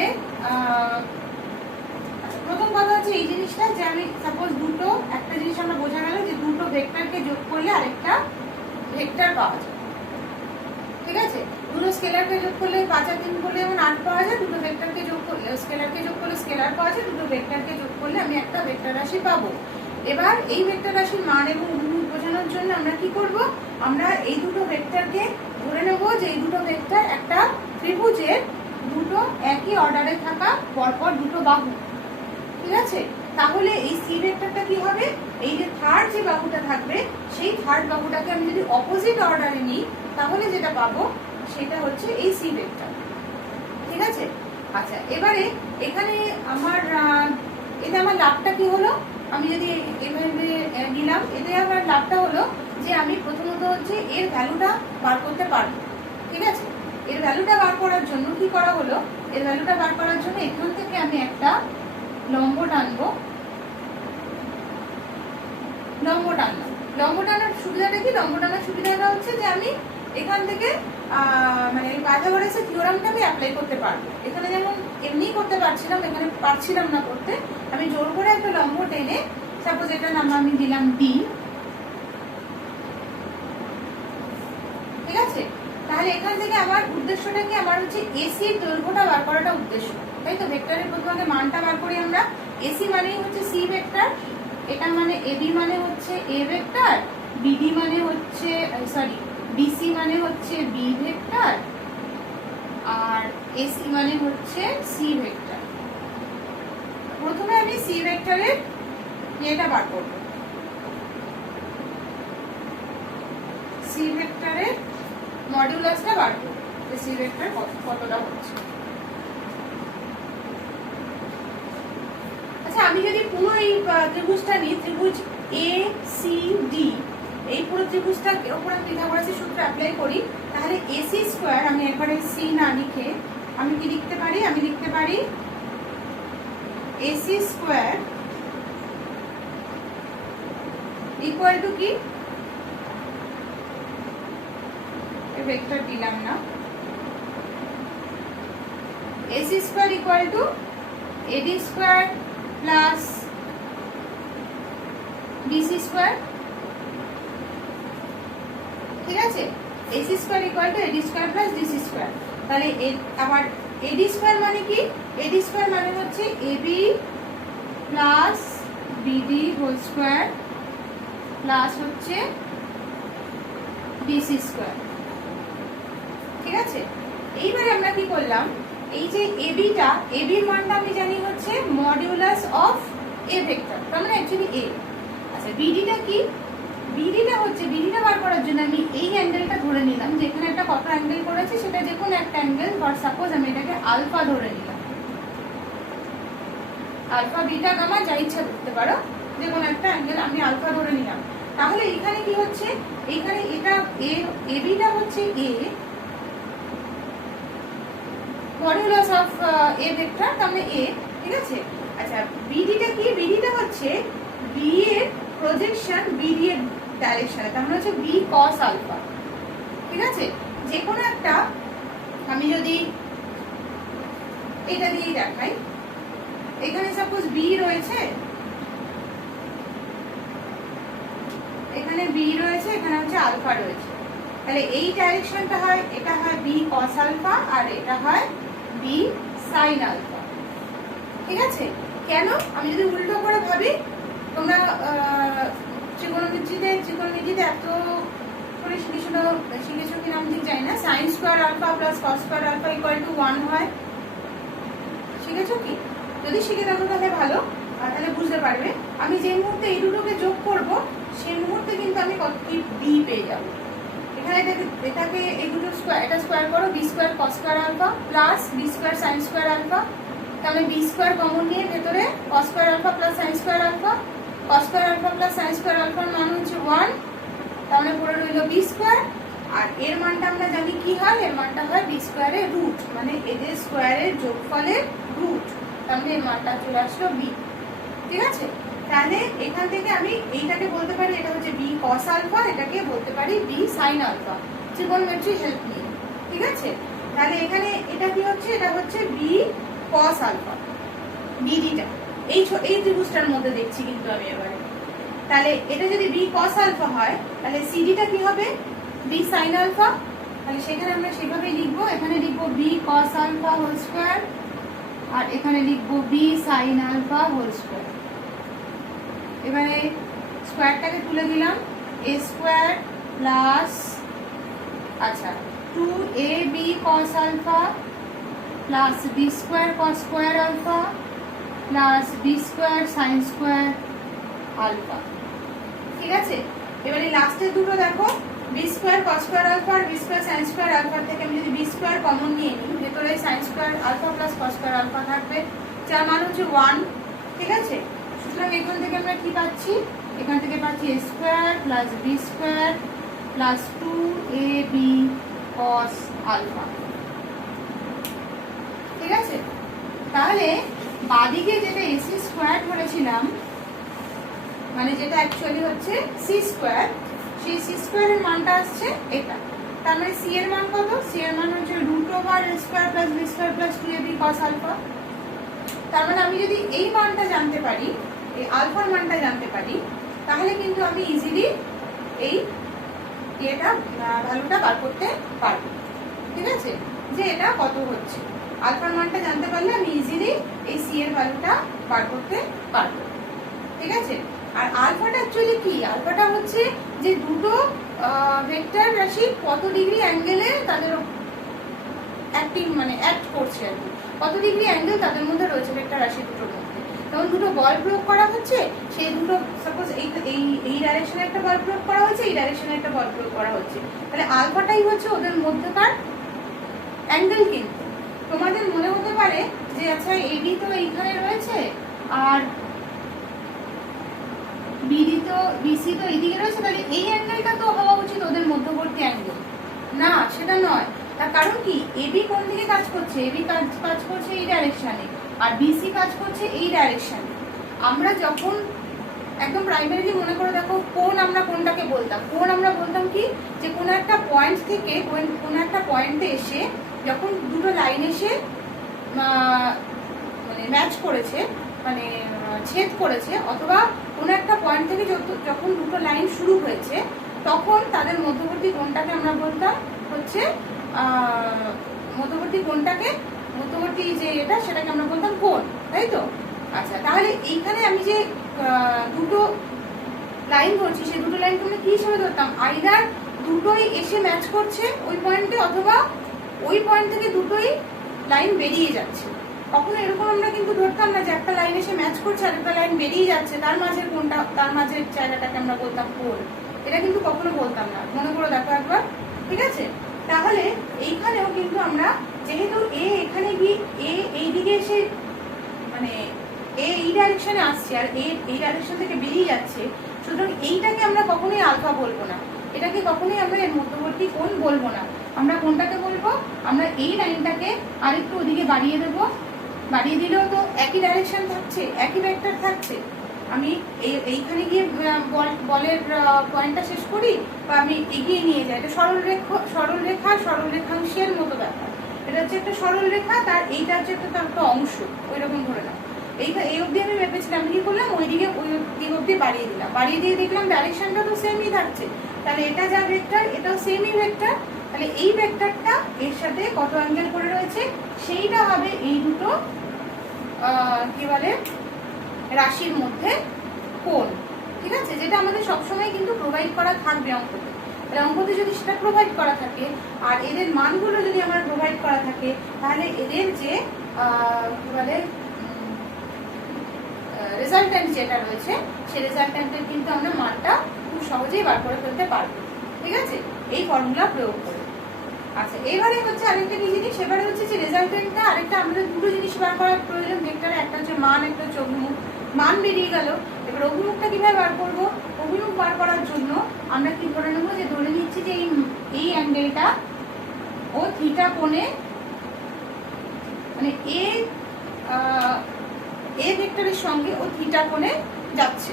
প্রথম কথা হচ্ছে এই জিনিসটা যে আমি সাপোজ দুটো, একটা জিনিস আমরা বোঝা গেল যে দুটো ভেক্টরকে যোগ করলে আরেকটা ভেক্টর পাওয়া যায়। ঠিক আছে, দুটো স্কেলারকে যোগ করলে 5 আর 3 করলে যেমন 8 পাওয়া যায়, দুটো ভেক্টরকে যোগ করলে স্কেলারকে যোগ করলে স্কেলার পাওয়া যায়, দুটো ভেক্টরকে যোগ করলে আমি একটা ভেক্টর রাশি পাবো। এবার এই ভেক্টর রাশির মান এবং অভিমুখ বোঝানোর জন্য আমরা কি করব, আমরা এই দুটো ভেক্টরকে ধরে নেব যে এই দুটো ভেক্টর একটা ত্রিভুজের দুটো একই অর্ডারে থাকা পরপর দুটো বাহু। ঠিক আছে, তাহলে এই সি ভেক্টরটা কি হবে, এই যে থার্ড যে বাহুটা থাকবে সেই থার্ড বাহুটাকে আমি যদি অপোজিট অর্ডারে নিই তাহলে যেটা পাবো সেটা হচ্ছে এই সি ভেক্টর। ঠিক আছে, আচ্ছা এবারে এখানে আমার এটা আমার লাভটা কি হলো, আমি যদি এভাবে নিলাম, এতে আমার লাভটা হলো যে আমি প্রথমত হচ্ছে এর ভ্যালুটা বার করতে পারবো। ঠিক আছে, এর ভ্যালুটা বার করার জন্য কি করা হলো, এর ভ্যালুটা বার করার জন্য এখান থেকে আমি একটা লম্ব টানবো। লম্ব টানার সুবিধাটা কি, লম্ব টানার সুবিধাটা হচ্ছে যে আমি এখান থেকে মানে পাইথাগোরাসের থিওরেমটা আমি অ্যাপ্লাই করতে পারবো। এখানে যেমন এমনি করতে পারছিলাম, এখানে পারছিলাম না করতে, আমি জোর করে একটা লম্ব টেনে সাপোজ এটার নাম আমি দিলাম ডি। ঠিক আছে, তাহলে এখান থেকে আমার উদ্দেশ্যটা কি, আমার হচ্ছে এসি এর দৈর্ঘ্যটা বার করাটা উদ্দেশ্য, তাই তো। ভেক্টরের প্রথমে মানটা বার করি আমরা, এসি মানেই হচ্ছে সি ভেক্টর, এটা মানে এবি মানে হচ্ছে এ ভেক্টর, বিডি মানে হচ্ছে বিসি মানে হচ্ছে বি ভেক্টর, আর এসি মানে হচ্ছে সি ভেক্টর। প্রথমে আমি সি ভেক্টরের এটা বার করব, সি ভেক্টরের মডুলাসটা বার করব, সি ভেক্টর কতটা হচ্ছে। আচ্ছা, আমি যদি পুরো এই ত্রিভুজটা নিই, ত্রিভুজ এ সি ডি, এই পুরো ত্রিভুজটাকে ওপরে পিথাগোরাসের সূত্র অ্যাপ্লাই করি, তাহলে এসি স্কয়ার, আমি এবারে সি না লিখে আমি কি লিখতে পারি, আমি লিখতে পারি এসি স্কয়ার ইকুয়াল টু কি ভেক্টর দিলাম না। AC square equal to AD square plus BC square, ঠিক আছে। AC square equal to AD square plus DC square. তাহলে আবার AD স্কয়ার মানে কি? AD স্কয়ার মানে হচ্ছে AB plus BD whole square plus হচ্ছে BC স্কয়ার, ঠিক আছে। এইবারে আমরা কি করলাম, এই যে AB এর মানটা আমি জানি হচ্ছে মডিউলাস অফ A ভেক্টর, তার মানে অ্যাকচুয়ালি A। আচ্ছা BD-টা কি? BD-টা হচ্ছে, BD-টা বার করার জন্য আমি এই অ্যাঙ্গেলটা ধরে নিলাম, যেখানে একটা কত অ্যাঙ্গেল করেছে সেটা যে কোনো একটা অ্যাঙ্গেল, ফর সাপোজ আমি এটাকে আলফা ধরে নিলাম। আলফা বিটা গামা যা ইচ্ছা ধরতে পারো, যে কোনো একটা অ্যাঙ্গেল আমি আলফা ধরে নিলাম। তাহলে এখানে কি হচ্ছে, এখানে এটা AB-টা হচ্ছে A modulus of A vector, তার মানে A, ঠিক আছে। আচ্ছা BD-টা কি? BD-টা হচ্ছে B এর প্রজেকশন BD এর ডাইরেকশনে, তার মানে হচ্ছে B cos আলফা, ঠিক আছে। যে কোনো একটা, আমি যদি এটা দিয়েই দেখাই, এখানে সাপোজ B রয়েছে, এখানে B রয়েছে, এখানে হচ্ছে আলফা রয়েছে, তাহলে এই ডাইরেকশনটা হয়, এটা হয় B cos আলফা আর এটা হয় B sin আলফা, ঠিক আছে। কেন? আমি যদি উল্টো করে ভাবি, তোমরা ত্রিকোণমিতিতে এত করে শিখেছো কিনা আমি ঠিক জানি না, sin square alpha plus cos square alpha equal to 1 হয়, শিখেছো কি? যদি শিখে থাকো তাহলে ভালো, তাহলে বুঝতে পারবে। আমি যে মুহূর্তে এই দুটোকে যোগ করব সেই মুহূর্তে কিন্তু আমি কত কি B পেয়ে যাব। এখানে এটাকে এই দুটো স্কয়ার, এটা স্কয়ার করো, B square cos square alpha plus B square sin square alpha, তাহলে B স্কয়ার কমন নিয়ে ভেতরে cos square alpha plus sin square alpha, cos square alpha plus sin square আলফার মান হচ্ছে 1, তাহলে পড়ে রইল B স্কয়ার। আর এর মানটা আমরা জানি কি হয়, এর মানটা হয় B স্কয়ারের রুট, মানে এদের স্কয়ারের যোগফলের রুট, তাহলে এর মানটা চলে আসলো B, ঠিক আছে। তাহলে এখান থেকে আমি এইটাকে বলতে পারি এটা হচ্ছে B cos আলফা, এটাকে বলতে পারি B sin alpha, trigonometry help নিয়ে, ঠিক আছে। তাহলে এখানে এটা কি হচ্ছে, এটা হচ্ছে B cos আলফা, BD-টা এই ত্রিভুজটার মধ্যে দেখছি কিন্তু আমি এবারে। তাহলে এটা যদি B cos আলফা হয়, তাহলে CD-টা কি হবে? B sin alpha. তাহলে সেখানে আমরা সেভাবেই লিখবো, এখানে লিখবো B cos alpha whole square আর এখানে লিখবো B sin alpha whole square. এবারে স্কয়ারটাকে তুলে দিলাম, A স্কয়ার প্লাস, আচ্ছা 2AB cos alpha plus B square cos square alpha plus B square sin square alpha, ঠিক আছে। এবারে লাস্টের দুটো দেখো, B square cos square alpha আর B square sin square alpha থেকে আমি যদি B স্কয়ার কমন নিয়ে নিই, ভেতরে sin square alpha plus cos square alpha থাকবে, যার মান হচ্ছে 1, ঠিক আছে। সুতরাং এখান থেকে আমরা কি পাচ্ছি, এখান থেকে পাচ্ছি A square plus B square plus 2AB cos alpha, ঠিক আছে। তাহলে বাদিকে যেটা AC স্কয়ার ধরেছিলাম, মানে যেটা অ্যাকচুয়ালি হচ্ছে C স্কয়ার, সেই C স্কয়ারের মানটা আসছে এটা, তার মানে C এর মান কত? C এর মান হচ্ছে √A square plus B square plus 2AB cos alpha. তার মানে আমি যদি এই মানটা জানতে পারি, এই আলফার মানটা জানতে পারি, তাহলে কিন্তু আমি ইজিলি এই এটা ভ্যালুটা বার করতে পারবো, ঠিক আছে, যে এটা কত হচ্ছে। আলফার মানটা জানতে পারলে আমি ইজিলি এই C এর ভ্যালুটা বার করতে পারবো, ঠিক আছে। আর আলফাটা অ্যাকচুয়ালি কি? আলফাটা হচ্ছে যে দুটো ভেক্টর রাশি কত ডিগ্রি অ্যাঙ্গেলে তাদের অ্যাক্টিং, মানে অ্যাক্ট করছে আর কি, কত ডিগ্রি অ্যাঙ্গেল তাদের মধ্যে রয়েছে ভেক্টর রাশি দুটোর মধ্যে। তখন দুটো বল প্রয়োগ করা হচ্ছে, সেই দুটো সাপোজ এই ডাইরেকশনে একটা বল প্রয়োগ করা হচ্ছে, এই ডাইরেকশনে একটা বল প্রয়োগ করা হচ্ছে, তাহলে আলফাটাই হচ্ছে ওদের মধ্যকার অ্যাঙ্গেল। কিন্তু তোমাদের মনে হতে পারে যে আচ্ছা AB তো এইখানে রয়েছে আর BC তো এইদিকে রয়েছে, তাহলে এই অ্যাঙ্গেলটা তো হওয়া উচিত ওদের মধ্যবর্তী অ্যাঙ্গেল। না, সেটা নয়। তার কারণ কি, AB কোন দিকে কাজ করছে? AB কাজ করছে এই ডাইরেকশনে, আর BC কাজ করছে এই ডাইরেকশনে। আমরা যখন একদম প্রাইমারিলি মনে করে দেখো, কোন আমরা কোনটাকে বলতাম, কোন আমরা বলতাম কি, যে কোনো একটা পয়েন্ট থেকে কোনো একটা পয়েন্টে এসে যখন দুটো লাইন এসে মানে ম্যাচ করেছে, মানে ছেদ করেছে, অথবা কোনো একটা পয়েন্ট থেকে যখন দুটো লাইন শুরু হয়েছে, তখন তাদের মধ্যবর্তী কোণটাকে আমরা বলতাম হচ্ছে মধ্যবর্তী যে এটা, সেটাকে আমরা বলতাম কোণ, তাই তো? আচ্ছা, তাহলে এইখানে আমি যে দুটো লাইন ধরছি, সেই দুটো লাইনকে আমরা কি হিসেবে ধরতাম? আইদার দুটোই এসে ম্যাচ করছে ওই পয়েন্টে, অথবা ওই পয়েন্ট থেকে দুটোই লাইন বেরিয়ে যাচ্ছে। কখনো এরকম আমরা কিন্তু ধরতাম না যে একটা লাইন এসে ম্যাচ করছে আর একটা লাইন বেরিয়ে যাচ্ছে, তার মাঝের কোণটা, তার মাঝের জায়গাটাকে আমরা বলতাম কোণ। এটা কিন্তু কখনো বলতাম না, মনে করে দেখো একবার, ঠিক আছে? তাহলে এইখানেও কিন্তু আমরা যেহেতু এ এখানে গিয়ে এই দিকে এসে মানে এই ডাইরেকশনে আসছে আর এই ডাইরেকশন থেকে বেরিয়ে যাচ্ছে, সুতরাং এইটাকে আমরা কখনোই আলফা বলবো না, এটাকে কখনোই আমরা এর মধ্যবর্তী কোণ বলবো না। আমরা কোনটাকে বলবো? আমরা এই লাইনটাকে আরেকটু ওদিকে বাড়িয়ে দেবো, বাড়িয়ে দিলেও তো একই ডাইরেকশন থাকছে, একই ভেক্টর থাকছে। আমি এইখানে গিয়ে বলের পয়েন্টটা শেষ করি, বা আমি এগিয়ে নিয়ে যাই, এটা সরল রেখাংশের মতো ব্যাপার। এটা হচ্ছে একটা সরল রেখা, তার এইটা হচ্ছে তার একটা অংশ, ওই রকম ধরে নাও। এই অবধি আমি ভেবেছিলাম, আমি কি করলাম, ওই দিক অবধি বাড়িয়ে দিলাম, বাড়িয়ে দিয়ে দেখলাম ডাইরেকশনটা তো সেমই থাকছে, তাহলে এটা যা ভেক্টর এটাও সেমই ভেক্টর, তাহলে এই ভেক্টরটা এর সাথে কত অ্যাঙ্গেল করে রয়েছে, সেইটা হবে এই দুটো কি বলে রাশির মধ্যে কোণ, ঠিক আছে? যেটা আমাদের সবসময় কিন্তু প্রোভাইড করা থাকবে অঙ্কতে। তাহলে অঙ্কতে যদি সেটা প্রোভাইড করা থাকে আর এদের মানগুলো যদি আমার প্রোভাইড করা থাকে, তাহলে এদের যে কি বলে রেজাল্ট্যান্ট যেটা রয়েছে, সেই রেজাল্ট্যান্টের কিন্তু আমরা মানটা খুব সহজেই বার করে ফেলতে পারবো, ঠিক আছে, এই ফর্মুলা প্রয়োগ করে। আচ্ছা, এবারে হচ্ছে আরেকটা কি জিনিস, এবারে হচ্ছে যে রেজাল্টেন্টটা আরেকটা আমাদের দুটো জিনিস বার করার প্রয়োজন ভেক্টরে, একটা হচ্ছে মান, একটা হচ্ছে অভিমুখ। মান বেরিয়ে গেল, এবার অভিমুখটা কিভাবে বার করবো? অভিমুখ বার করার জন্য আমরা কি ধরে নেবো, যে ধরে নিচ্ছি যে এই অ্যাঙ্গেলটা ও থিটা কোণে, মানে এ ভেক্টরের সঙ্গে ও থিটা কোণে যাচ্ছে,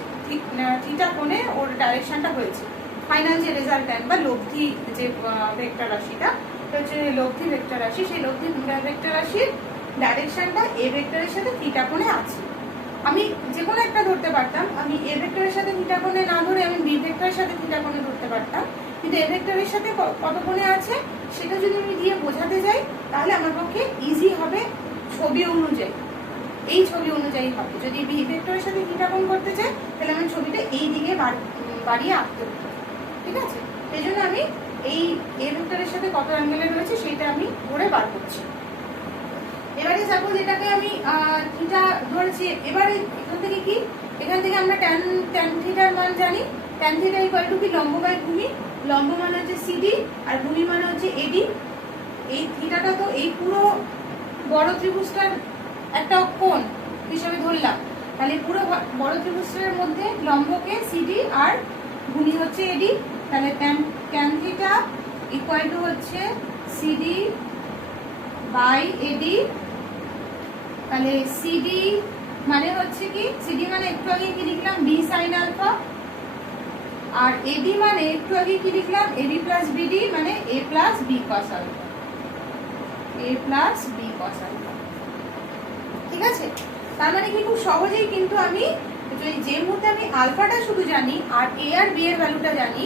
থিটা কোণে ওর ডাইরেকশনটা হয়েছে। ফাইনাল যে রেজাল্ট্যান্ট বা লব্ধি যে ভেক্টর রাশিটা, হচ্ছে লব্ধি ভেক্টর রাশি, সেই লব্ধি ভেক্টর রাশির ডাইরেকশনটা এ ভেক্টরের সাথে থিটা কোণে আছে। আমি যে কোনো একটা ধরতে পারতাম, আমি এ ভেক্টরের সাথে থিটা কোণে না ধরে আমি বি ভেক্টরের সাথে থিটা কোণে ধরতে পারতাম, কিন্তু এ ভেক্টরের সাথে কত কোণে আছে সেটা যদি আমি দিয়ে বোঝাতে যাই, তাহলে আমার পক্ষে ইজি হবে ছবি অনুযায়ী, এই ছবি অনুযায়ী হবে। যদি বি ভেক্টরের সাথে থিটা কোণ করতে চাই, তাহলে আমি ছবিটা এই দিকে বাড়িয়ে আঁকতে হবে, ঠিক আছে? সেই জন্য আমি এই এ ভেক্টরের সাথে কত অ্যাঙ্গেলে রয়েছে সেটা আমি ধরে বার করছি। এবারে সাপোজ এটাকে আমি থিটা ধরেছি, এবারে এখান থেকে আমরা ট্যান থিটার মান জানি। ট্যান থিটা ইকুয়াল টু কি, লম্ব বাই ভূমি। লম্ব মানে হচ্ছে সিডি আর ভূমি মানে হচ্ছে এডি। এই থিটাটা তো এই পুরো বড় ত্রিভুজটার একটা কোণ হিসেবে ধরলাম, তাহলে পুরো বড় ত্রিভুজের মধ্যে লম্বকে সিডি আর ভূমি হচ্ছে এডি, তাহলে ট্যান থিটা ইকুয়াল টু হচ্ছে সিডি বাই এডি। তাহলে সিডি মানে হচ্ছে কি, সিডি মানে একটু আগে কি লিখলাম, বি সাইন আলফা, আর এডি মানে একটু আগে কি লিখলাম, এবি প্লাস বিডি মানে এ প্লাস বি কস আলফা, এ প্লাস বি কস আলফা, ঠিক আছে? তার মানে কি খুব সহজেই কিন্তু আমি যে মুহূর্তে আমি আলফাটা শুধু জানি আর এ আর বি এর ভ্যালুটা জানি,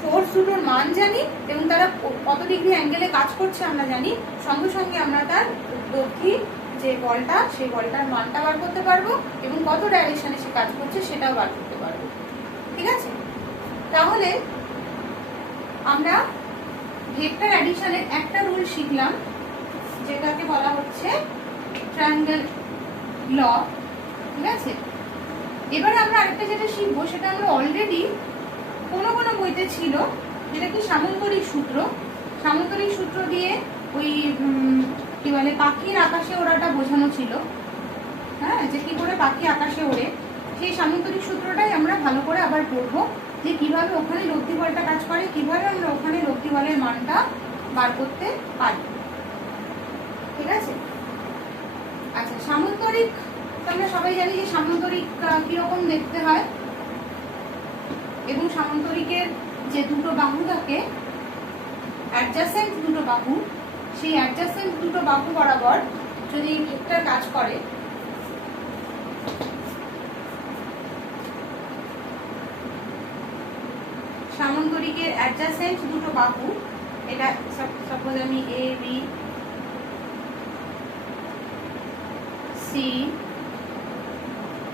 ফোর্স দুটোর মান জানি এবং তারা কত ডিগ্রি অ্যাঙ্গেলে কাজ করছে আমরা জানি, সঙ্গে সঙ্গে আমরা তার লব্ধি যে বলটা, সেই বলটার মানটা বার করতে পারবো এবং কত ডাইরেকশনে সে কাজ করছে সেটাও বার করতে পারবো, ঠিক আছে? তাহলে আমরা ভেক্টর অ্যাডিশনের একটা রুল শিখলাম, যেটাকে বলা হচ্ছে ট্রায়াঙ্গেল ল, ঠিক আছে? এবারে আমরা আরেকটা যেটা শিখবো, সেটা আমরা অলরেডি কোনো বইতে ছিল, যেটা কি সামন্তরিক সূত্র। সামন্তরিক সূত্র দিয়ে ওই কি বলে পাখির আকাশে ওড়াটা বোঝানো ছিল, হ্যাঁ, যে কি করে পাখি আকাশে ওড়ে, সেই সামন্তরিক সূত্রটাই আমরা ভালো করে আবার পড়বো, যে কিভাবে ওখানে লব্ধি বলটা কাজ করে, কিভাবে আমরা ওখানে লব্ধি বলের মানটা বার করতে পারি, ঠিক আছে? আচ্ছা, সামন্তরিক আমরা সবাই জানি যে সামন্তরিক কিরকম দেখতে হয়। এবং সামান্তরিকের যে দুটো বাহু থাকে, অ্যাডজাসেন্ট দুটো বাহু, সেই অ্যাডজাসেন্ট দুটো বাহু বরাবর যদি ভেক্টর কাজ করে, সামান্তরিকের অ্যাডজাসেন্ট দুটো বাহু, এটা সাপোজ আমি A B C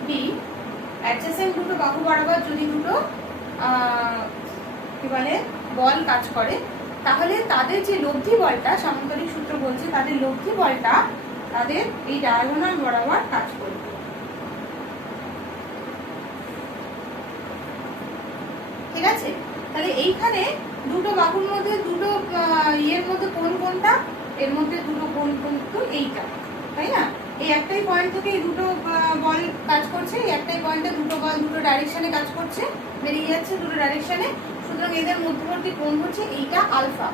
B, adjacent দুটো বাহু বরাবর যদি দুটো কি বলে বল কাজ করে, তাহলে তাদের যে লব্ধি বলটা, সামান্তরিক সূত্র বলছে তাদের লব্ধি বলটা তাদের এই ডায়াগোনাল বরাবর কাজ করবে। ঠিক আছে, তাহলে এইখানে দুটো বাহুর মধ্যে দুটো ইয়ের মধ্যে কোণ কোনটা, এর মধ্যে দুটো কোণ কিন্তু এইটা, তাই না? এই একটাই পয়েন্ট থেকে এই দুটো বল কাজ করছে, এই একটাই পয়েন্টে দুটো বল দুটো ডাইরেকশনে কাজ করছে, বেরিয়ে যাচ্ছে দুটো ডাইরেকশনে। সুতরাং এদের মধ্যবর্তী কোণ হচ্ছে এইটা আলফা,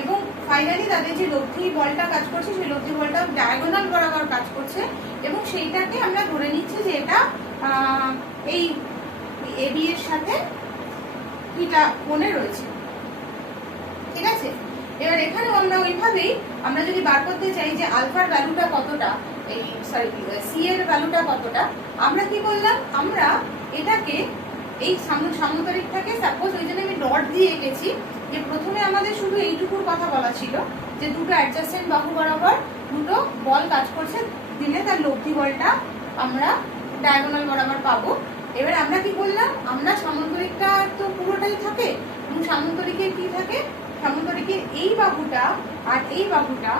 এবং ফাইনালি তাদের যে লব্ধি বলটা কাজ করছে সেই লব্ধি বলটা ডায়াগোনাল বরাবর কাজ করছে, এবং সেইটাকে আমরা ধরে নিচ্ছি যে এটা এই এবি এর সাথে থিটা কোণে রয়েছে। ঠিক আছে, এবার এখানেও আমরা ওইভাবেই আমরা যদি বার করতে চাই যে আলফার ভ্যালুটা কতটা, এই সরি সি এর ভ্যালুটা কতটা, আমরা কি করলাম, আমরা এটাকে এই সামান্তরিকটাকে সাপোজ ওই জন্য আমি ডট দিয়ে এঁকেছি যে প্রথমে আমাদের শুধু এইটুকুর কথা বলা ছিল যে দুটো অ্যাডজাসেন্ট বাহু বরাবর দুটো বল কাজ করছে, দিলে তার লব্ধি বলটা আমরা ডায়াগোনাল বরাবর পাবো। এবার আমরা কি করলাম, আমরা সামান্তরিকটা তো পুরোটাই থাকে, এবং সামান্তরিকের কি থাকে, সামান্তরিকের এই বাহুটা আর এই বাহুটা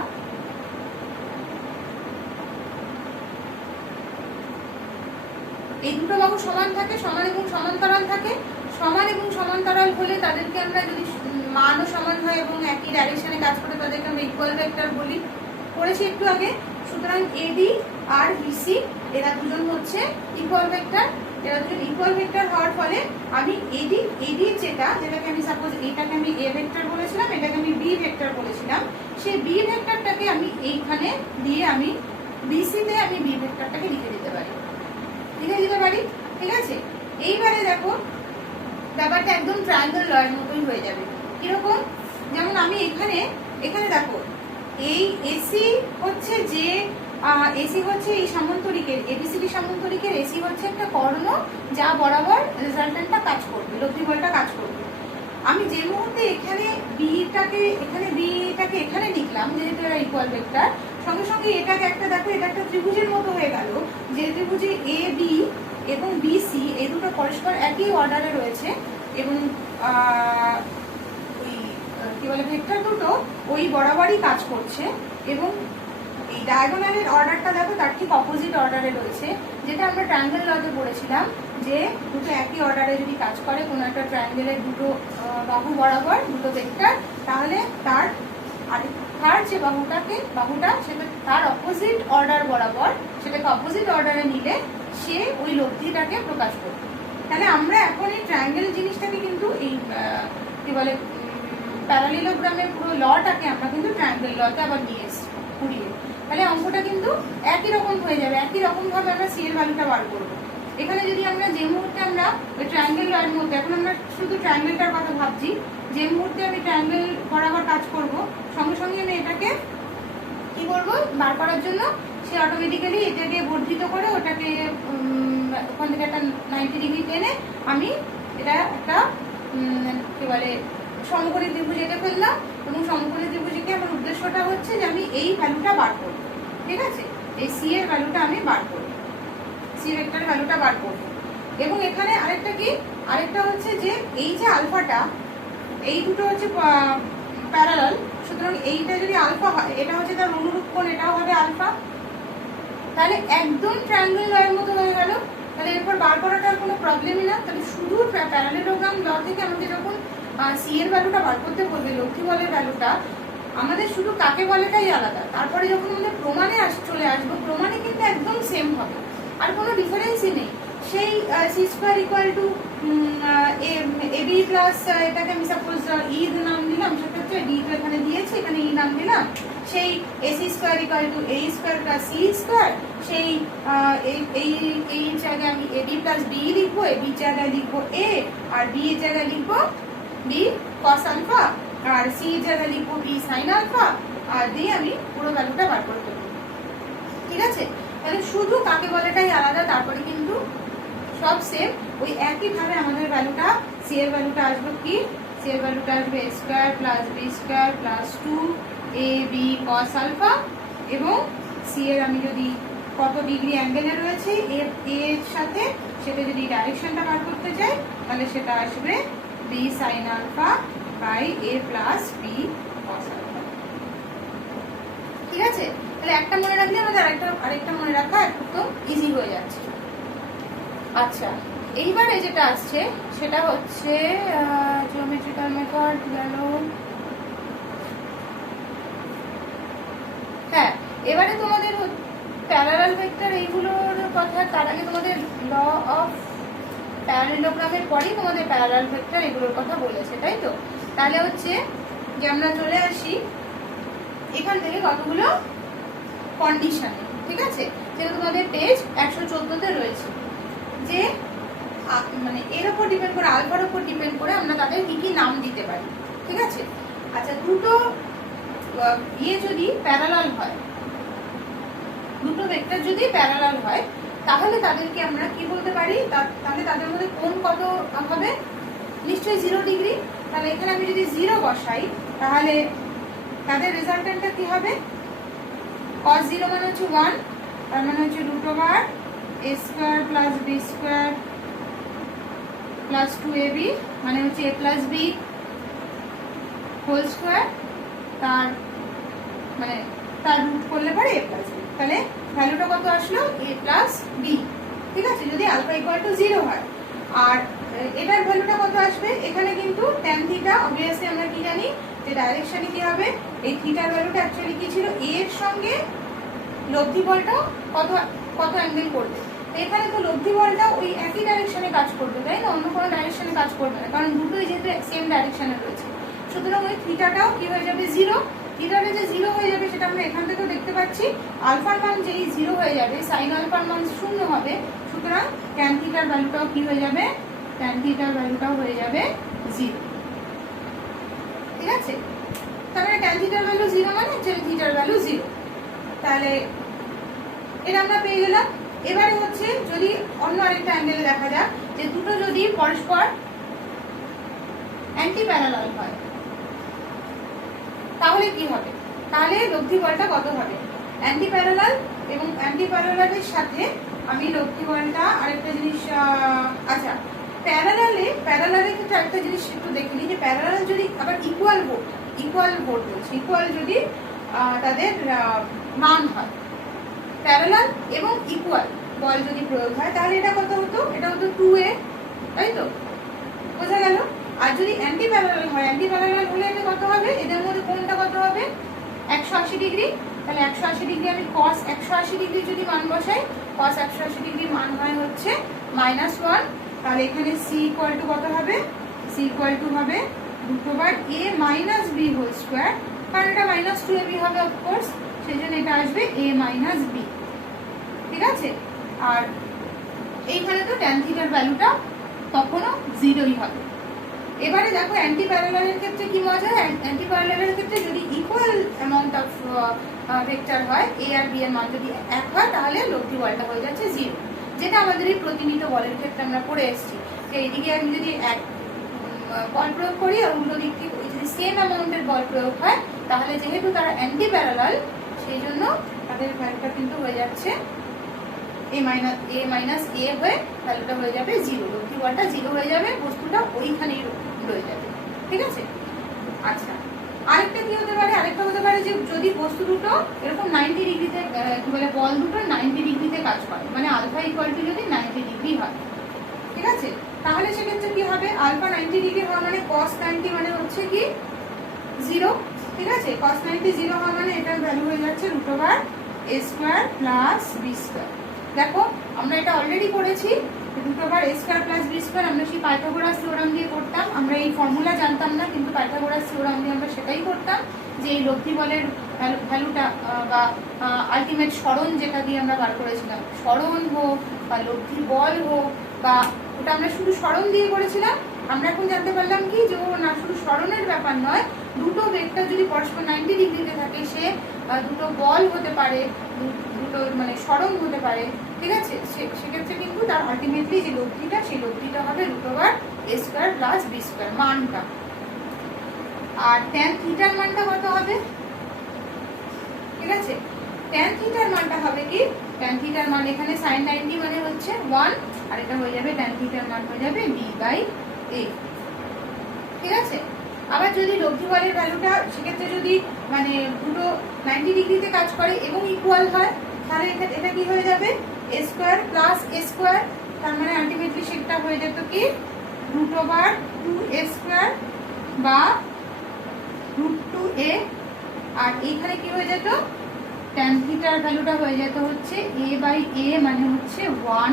এই দুটো বাহু সমান থাকে, সমান এবং সমান্তরাল থাকে। সমান এবং সমান্তরাল হলে তাদেরকে আমরা যদি মানও সমান হয় এবং একই ডাইরেকশনে কাজ করে তাদেরকে আমরা ইকুয়াল ভেক্টর বলি, পড়েছি একটু আগে। সুতরাং এডি আর বিসি এরা দুজন হচ্ছে ইকুয়াল ভেক্টর। এরা দুজন ইকুয়াল ভেক্টর হওয়ার ফলে আমি এডি যেটাকে আমি সাপোজ এটাকে আমি এ ভেক্টর বলেছিলাম, এটাকে আমি বি ভেক্টর বলেছিলাম, সেই বি ভেক্টরটাকে আমি এইখানে দিয়ে আমি বিসি তে আমি বি ভেক্টরটাকে লিখে দিতে পারি, ঠিক আছে। এইবারে দেখো ব্যাপারটা একদম ট্রায়াঙ্গেল লয়ের মতোই হয়ে যাবে। কিরকম, যেমন আমি এখানে দেখো এই এসি হচ্ছে যে এসি হচ্ছে এই সামান্তরিকের এবিসিডি সামান্তরিকের এসি হচ্ছে একটা কর্ণ যা বরাবর রেজাল্টেন্টটা কাজ করবে, লব্ধি বলটা কাজ করবে। আমি যে মুহূর্তে এখানে বিটাকে এখানে লিখলাম যেহেতু এরা ইকুয়াল ভেক্টর, সঙ্গে সঙ্গে এটাকে একটা দেখো এটা একটা ত্রিভুজের মতো হয়ে গেল, যে ত্রিভুজে এ বি এবং বিসি এই দুটো পরস্পর একই অর্ডারে রয়েছে, এবং ওই কি বলে ভেক্টর দুটো ওই বরাবরই কাজ করছে, এবং এই ডায়াগোনালের অর্ডারটা দেখো তার ঠিক অপোজিট অর্ডারে রয়েছে, যেটা আমরা ট্রায়াঙ্গেল লতে পড়েছিলাম যে দুটো একই অর্ডারে যদি কাজ করে কোনো একটা ট্রায়াঙ্গেলের দুটো বাহু বরাবর দুটো ভেক্টর, তাহলে তার যে বাহুটা সেটা তার অপোজিট অর্ডার বরাবর, সেটাকে অপোজিট অর্ডারে নিলে সে ওই লব্ধিটাকে প্রকাশ করবে। তাহলে আমরা এখন এই ট্রায়াঙ্গেল জিনিসটাকে কিন্তু এই কি বলে প্যারালিলোগ্রামের পুরো লটাকে আমরা কিন্তু ট্রায়াঙ্গেল লতে আবার নিয়ে এসছি ঘুরিয়ে, তাহলে অঙ্কটা কিন্তু একই রকম হয়ে যাবে। একই রকম ভাবে আমরা সি এর ভ্যালুটা বার করবো। এখানে যদি আমরা যে মুহূর্তে আমরা ওই ট্রায়াঙ্গেল লয়ের মধ্যে, এখন আমরা শুধু ট্রায়াঙ্গেলটার কথা ভাবছি, যে মুহূর্তে আমি ট্রায়াঙ্গেল বরাবর কাজ করব, সঙ্গে সঙ্গে আমি এটাকে কি করবো বার করার জন্য সে অটোমেটিক্যালি এটাকে বর্ধিত করে ওটাকে ওখান থেকে একটা 90 ডিগ্রি টেনে আমি এটা একটা কি বলে সমকোণী ত্রিভুজ এঁকে ফেললাম, এবং সমকোণী ত্রিভুজকে আমার উদ্দেশ্যটা হচ্ছে যে আমি এই ভ্যালুটা বার করব। ঠিক আছে, এই সি এর ভ্যালুটা আমি বার করব, সি ভেক্টর ভ্যালুটা বার করব। এবং এখানে আরেকটা হচ্ছে যে এই যে আলফাটা, এই দুটো হচ্ছে প্যারালাল, সুতরাং এইটা যদি আলফা হয়, এটা হচ্ছে তার অনুরূপ কোণ, এটাও হবে আলফা, তাহলে একদম ট্রায়াঙ্গেল লয়ের মতো হয়ে গেল। তাহলে এরপর বার করাটার কোনো প্রবলেমই না। তাহলে শুধু প্যারালেলোগ্রাম ল থেকে আমাদের যখন সি এর ভ্যালুটা বার করতে বলবে, লব্ধি বলের ভ্যালুটা, আমাদের শুধু কাকে বলেটাই আলাদা। তারপরে যখন আমাদের প্রমাণে চলে আসবো, প্রমাণে কিন্তু একদম সেম হবে, আর কোনো ডিফারেন্সই নেই। সেই C square equal to AB plus এটাকে আমি সাপোজ ই নাম দিলাম, সেক্ষেত্রে ডি এখানে দিয়েছি, এখানে ই নাম দিলাম, সেই AC square equal to A square plus C square, সেই এই জায়গায় আমি এবি প্লাস বি লিখবো, এবি জায়গায় লিখবো এ, আর বি এর জায়গায় লিখবো বি কস আলফা, আর সি এর জায়গায় লিখবো বি সাইন আলফা, আর দিয়ে আমি পুরো ভ্যালুটা বার করে দেবো। ঠিক আছে, তাহলে শুধু কাকে বলেটাই আলাদা, তারপরে কিন্তু সব সেম। ওই একইভাবে আমাদের ভ্যালুটা, সি এর ভ্যালুটা আসবে কি, সি এর ভ্যালুটা আসবে A square plus B square plus 2ab cos alpha, এবং সি এর আমি যদি কত ডিগ্রি অ্যাঙ্গেলে রয়েছে এর সাথে, সেটা যদি ডাইরেকশনটা বার করতে চাই, তাহলে সেটা আসবে B sine alpha by A plus B cos alpha. ঠিক আছে, তাহলে একটা মনে রাখলে আমাদের আরেকটা মনে রাখা একদম ইজি হয়ে যাচ্ছে। আচ্ছা, এইবারে যেটা আসছে সেটা হচ্ছে জিওমেট্রিক্যাল মেথড গেল। হ্যাঁ, এবারে তোমাদের প্যারালাল ভেক্টর এইগুলোর কথা, তার আগে তোমাদের ল অফ প্যারালেলোগ্রামের পরেই তোমাদের প্যারালাল ভেক্টর এগুলোর কথা বলেছে, তাই তো? তাহলে হচ্ছে যে আমরা চলে আসি এখান থেকে কতগুলো কন্ডিশনে। ঠিক আছে, যেটা তোমাদের পেজ 114তে রয়েছে, যে মানে এর উপর ডিপেন্ড করে, আলফার উপর ডিপেন্ড করে আমরা তাদের কি কি নাম দিতে পারি। ঠিক আছে, আচ্ছা, দুটো ইয়ে যদি প্যারালাল হয়, দুটো ভেক্টর যদি প্যারালাল হয়, তাহলে তাদেরকে আমরা কি বলতে পারি, তাহলে তাদের মধ্যে কোণ কত হবে, নিশ্চয়ই 0 ডিগ্রি। তাহলে এখানে আমি যদি 0 বসাই, তাহলে তাদের রেজাল্টেন্টটা কি হবে, cos 0 মানে হচ্ছে 1, তার মানে হচ্ছে √a square plus b square plus 2ab, মানে হচ্ছে a plus b whole square, তার মানে তার রুট করলে পরে a প্লাস b, তাহলে ভ্যালুটা কত আসলো, a প্লাস b। ঠিক আছে, যদি আলফা ইকুয়াল টু 0 হয়। আর এটার ভ্যালুটা কত আসবে, এখানে কিন্তু tan থিটা, অবভিয়াসলি আমরা কি জানি যে ডাইরেকশনে কি হবে, এই থিটার ভ্যালুটা অ্যাকচুয়ালি কি ছিল, a এর সঙ্গে লব্ধি বলটা কত কত অ্যাঙ্গেল করবে। এখানে তো লব্ধি বলটা ওই একই ডাইরেকশনে কাজ করবে, তাই না, অন্য কোনো ডাইরেকশনে কাজ করবে না, কারণ দুটোই যেহেতু সেম ডাইরেকশনে রয়েছে। সুতরাং ওই থিটাটাও কি হয়ে যাবে, 0। থিটাটা যে 0 হয়ে যাবে সেটা আমরা এখান থেকেও দেখতে পাচ্ছি, আলফার মান যেই 0 হয়ে যাবে, সাইন আলফার মান 0 হবে, সুতরাং ট্যান থিটার ভ্যালুটাও কি হয়ে যাবে, ট্যান থিটার ভ্যালুটাও হয়ে যাবে 0। ঠিক আছে, তারপরে ট্যান থিটার ভ্যালু 0 মানে অ্যাকচুয়ালি থিটার ভ্যালু 0। তাহলে এটা আমরা পেয়ে গেলাম। এবারে হচ্ছে যদি অন্য আরেকটা অ্যাঙ্গেলে দেখা যাক, যে দুটো যদি পরস্পর অ্যান্টি প্যারালাল হয়, তাহলে কি হবে, তাহলে লব্ধি বলটা কত হবে, অ্যান্টি প্যারালাল, এবং অ্যান্টি প্যারালালের সাথে আমি লব্ধি বলটা আরেকটা জিনিস, আচ্ছা, প্যারালালের ক্ষেত্রে আরেকটা জিনিস একটু দেখে নিই, যে প্যারালাল যদি আবার ইকুয়াল ভোট বলছে, ইকুয়াল যদি তাদের মান হয়, প্যারালাল এবং ইকুয়াল বল যদি প্রয়োগ হয়, তাহলে এটা কত হতো, এটা হতো 2a, তাই তো, বোঝা গেল। আর যদি অ্যান্টি প্যারালাল হয়, অ্যান্টি প্যারালাল হলে এটা কত হবে, এদের মধ্যে কোণটা কত হবে, 180 ডিগ্রি। তাহলে 180 ডিগ্রি আমি cos 180 ডিগ্রি যদি মান বসাই, cos 180 ডিগ্রি মান হয় হচ্ছে -1, তাহলে এখানে c ইকুয়াল টু কত হবে, c ইকুয়াল টু হবে √a minus b whole square, কারণ এটা -2ab হবে অফকোর্স, সেই জন্য এটা আসবে a মাইনাস b। ঠিক আছে, আর এইখানে তো ট্যান থিটার ভ্যালুটা তখনও 0ই হবে। এবারে দেখো অ্যান্টি প্যারালালের ক্ষেত্রে কি মজা, অ্যান্টি প্যারালালের ক্ষেত্রে যদি ইকুয়াল অ্যামাউন্ট অফ ভেক্টর হয়, a আর b এর মান যদি এক হয়, তাহলে লব্ধি বলটা হয়ে যাচ্ছে 0, যেটা আমাদের এই প্রতিনিয়ত বলের ক্ষেত্রে আমরা পড়ে এসেছি, যে এইদিকে আমি যদি এক বল প্রয়োগ করি আর উল্টো দিক থেকে যদি সেম অ্যামাউন্টের বল প্রয়োগ হয়, তাহলে যেহেতু তারা অ্যান্টি প্যারালাল, সেই জন্য তাদের ভ্যালুটা কিন্তু হয়ে যাচ্ছে a মাইনাস a হয়ে ভ্যালুটা হয়ে যাবে 0, লব্ধি বলটা 0 হয়ে যাবে, বস্তুটা ওইখানেই রয়ে যাবে। ঠিক আছে, আচ্ছা, আরেকটা কি হতে পারে, আরেকটা হতে পারে যে যদি বস্তু দুটো এরকম 90 ডিগ্রিতে, কি বলে, বল দুটো 90 ডিগ্রিতে কাজ করে, মানে আলফা ইকুয়াল টু যদি 90 ডিগ্রি হয়, ঠিক আছে, তাহলে সেক্ষেত্রে কি হবে, আলফা 90 ডিগ্রি হওয়া মানে cos 90 মানে হচ্ছে কি 0। ঠিক আছে, cos 90 0 হওয়া মানে এটার ভ্যালু হয়ে যাচ্ছে √a square plus b square. দেখো আমরা এটা অলরেডি করেছি, √/a² + b² আমরা সেই পাইথাগোরাস থিওরাম দিয়ে করতাম। আমরা এই ফর্মুলা জানতাম না, কিন্তু পাইথাগোরাস থিওরাম দিয়ে আমরা সেটাই করতাম যে এই লব্ধি বলের ভ্যালুটা বা আলটিমেট সরণ যেটা দিয়ে আমরা বার করেছিলাম, সরণ হোক বা লব্ধি বল হোক, বা ওটা আমরা শুধু সরণ দিয়ে করেছিলাম। আমরা এখন জানতে পারলাম কি যে ও না, শুধু সরণের ব্যাপার নয়, দুটো ভেক্টর যদি পরস্পর 90 ডিগ্রিতে থাকে সে দুটো বল হতে পারে, দুটো মানে সরণ হতে পারে, ঠিক আছে। সেক্ষেত্রে কিন্তু তার আলটিমেটলি যে লব্ধিটা, সেই লব্ধিটা হবে √/a² + b² মানটা। আর tan থিটার মানটা কত হবে, ঠিক আছে। tan থিটার মানটা হবে কি, tan থিটার মান এখানে sin 90 মানে হচ্ছে 1, আর এটা হয়ে যাবে tan থিটার মান হয়ে যাবে b/a, ঠিক আছে। আবার যদি লব্ধি বলের ভ্যালুটা সেক্ষেত্রে যদি মানে দুটো 90 ডিগ্রিতে কাজ করে এবং ইকুয়াল হয়, তাহলে এটা কি হয়ে যাবে a² + a², তার মানে আলটিমেটলি সেটা হয়ে যেত কি √2a² বা √2a, আর এইখানে কি হয়ে যেত tan থিটার ভ্যালুটা হয়ে যেত হচ্ছে a/a মানে হচ্ছে 1,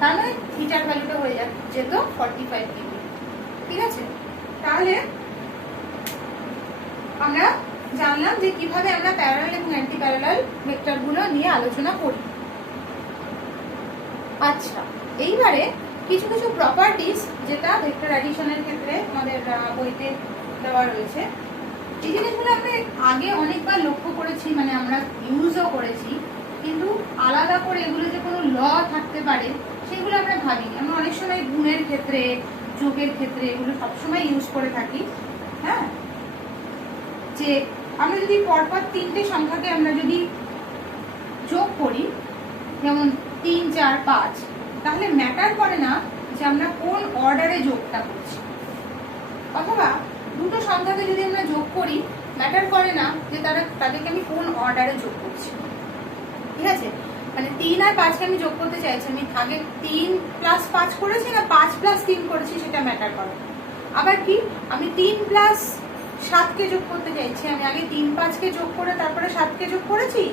তার মানে থিটার ভ্যালুটা হয়ে যেত 45 ডিগ্রি, ঠিক আছে। তাহলে আমরা জানলাম যে কিভাবে আমরা প্যারালাল এবং অ্যান্টি প্যারালাল ভেক্টরগুলো নিয়ে আলোচনা করি। আচ্ছা, এইবারে কিছু কিছু প্রপার্টিজ যেটা ভেক্টর অ্যাডিশনের ক্ষেত্রে আমাদের বইতে দেওয়া রয়েছে, এই জিনিসগুলো আমরা আগে অনেকবার লক্ষ্য করেছি, মানে আমরা ইউজও করেছি, কিন্তু আলাদা করে এগুলো যে কোনো ল থাকতে পারে সেগুলো আমরা ভাবিনি। আমরা অনেক সময় গুণের ক্ষেত্রে, যোগের ক্ষেত্রে এগুলো সবসময় ইউজ করে থাকি। হ্যাঁ, যে আমরা যদি পরপর 3টে সংখ্যাকে আমরা যদি যোগ করি, যেমন 3, 4, 5, তাহলে ম্যাটার করে না যে আমরা কোন অর্ডারে যোগটা করছি। অথবা দুটো সংখ্যাকে যদি আমরা যোগ করি, ম্যাটার করে না যে তাদেরকে আমি কোন অর্ডারে যোগ করছি, ঠিক আছে। মানে 3 আর 5কে আমি যোগ করতে চাইছি, আমি আগে 3 + 5 করেছি না 5 + 3 করেছি, সেটা ম্যাটার করে। আবার কি, আমি 3 + 7কে যোগ করতে চাইছি, আমি আগে 3, 5কে যোগ করে তারপরে 7কে যোগ করেছি,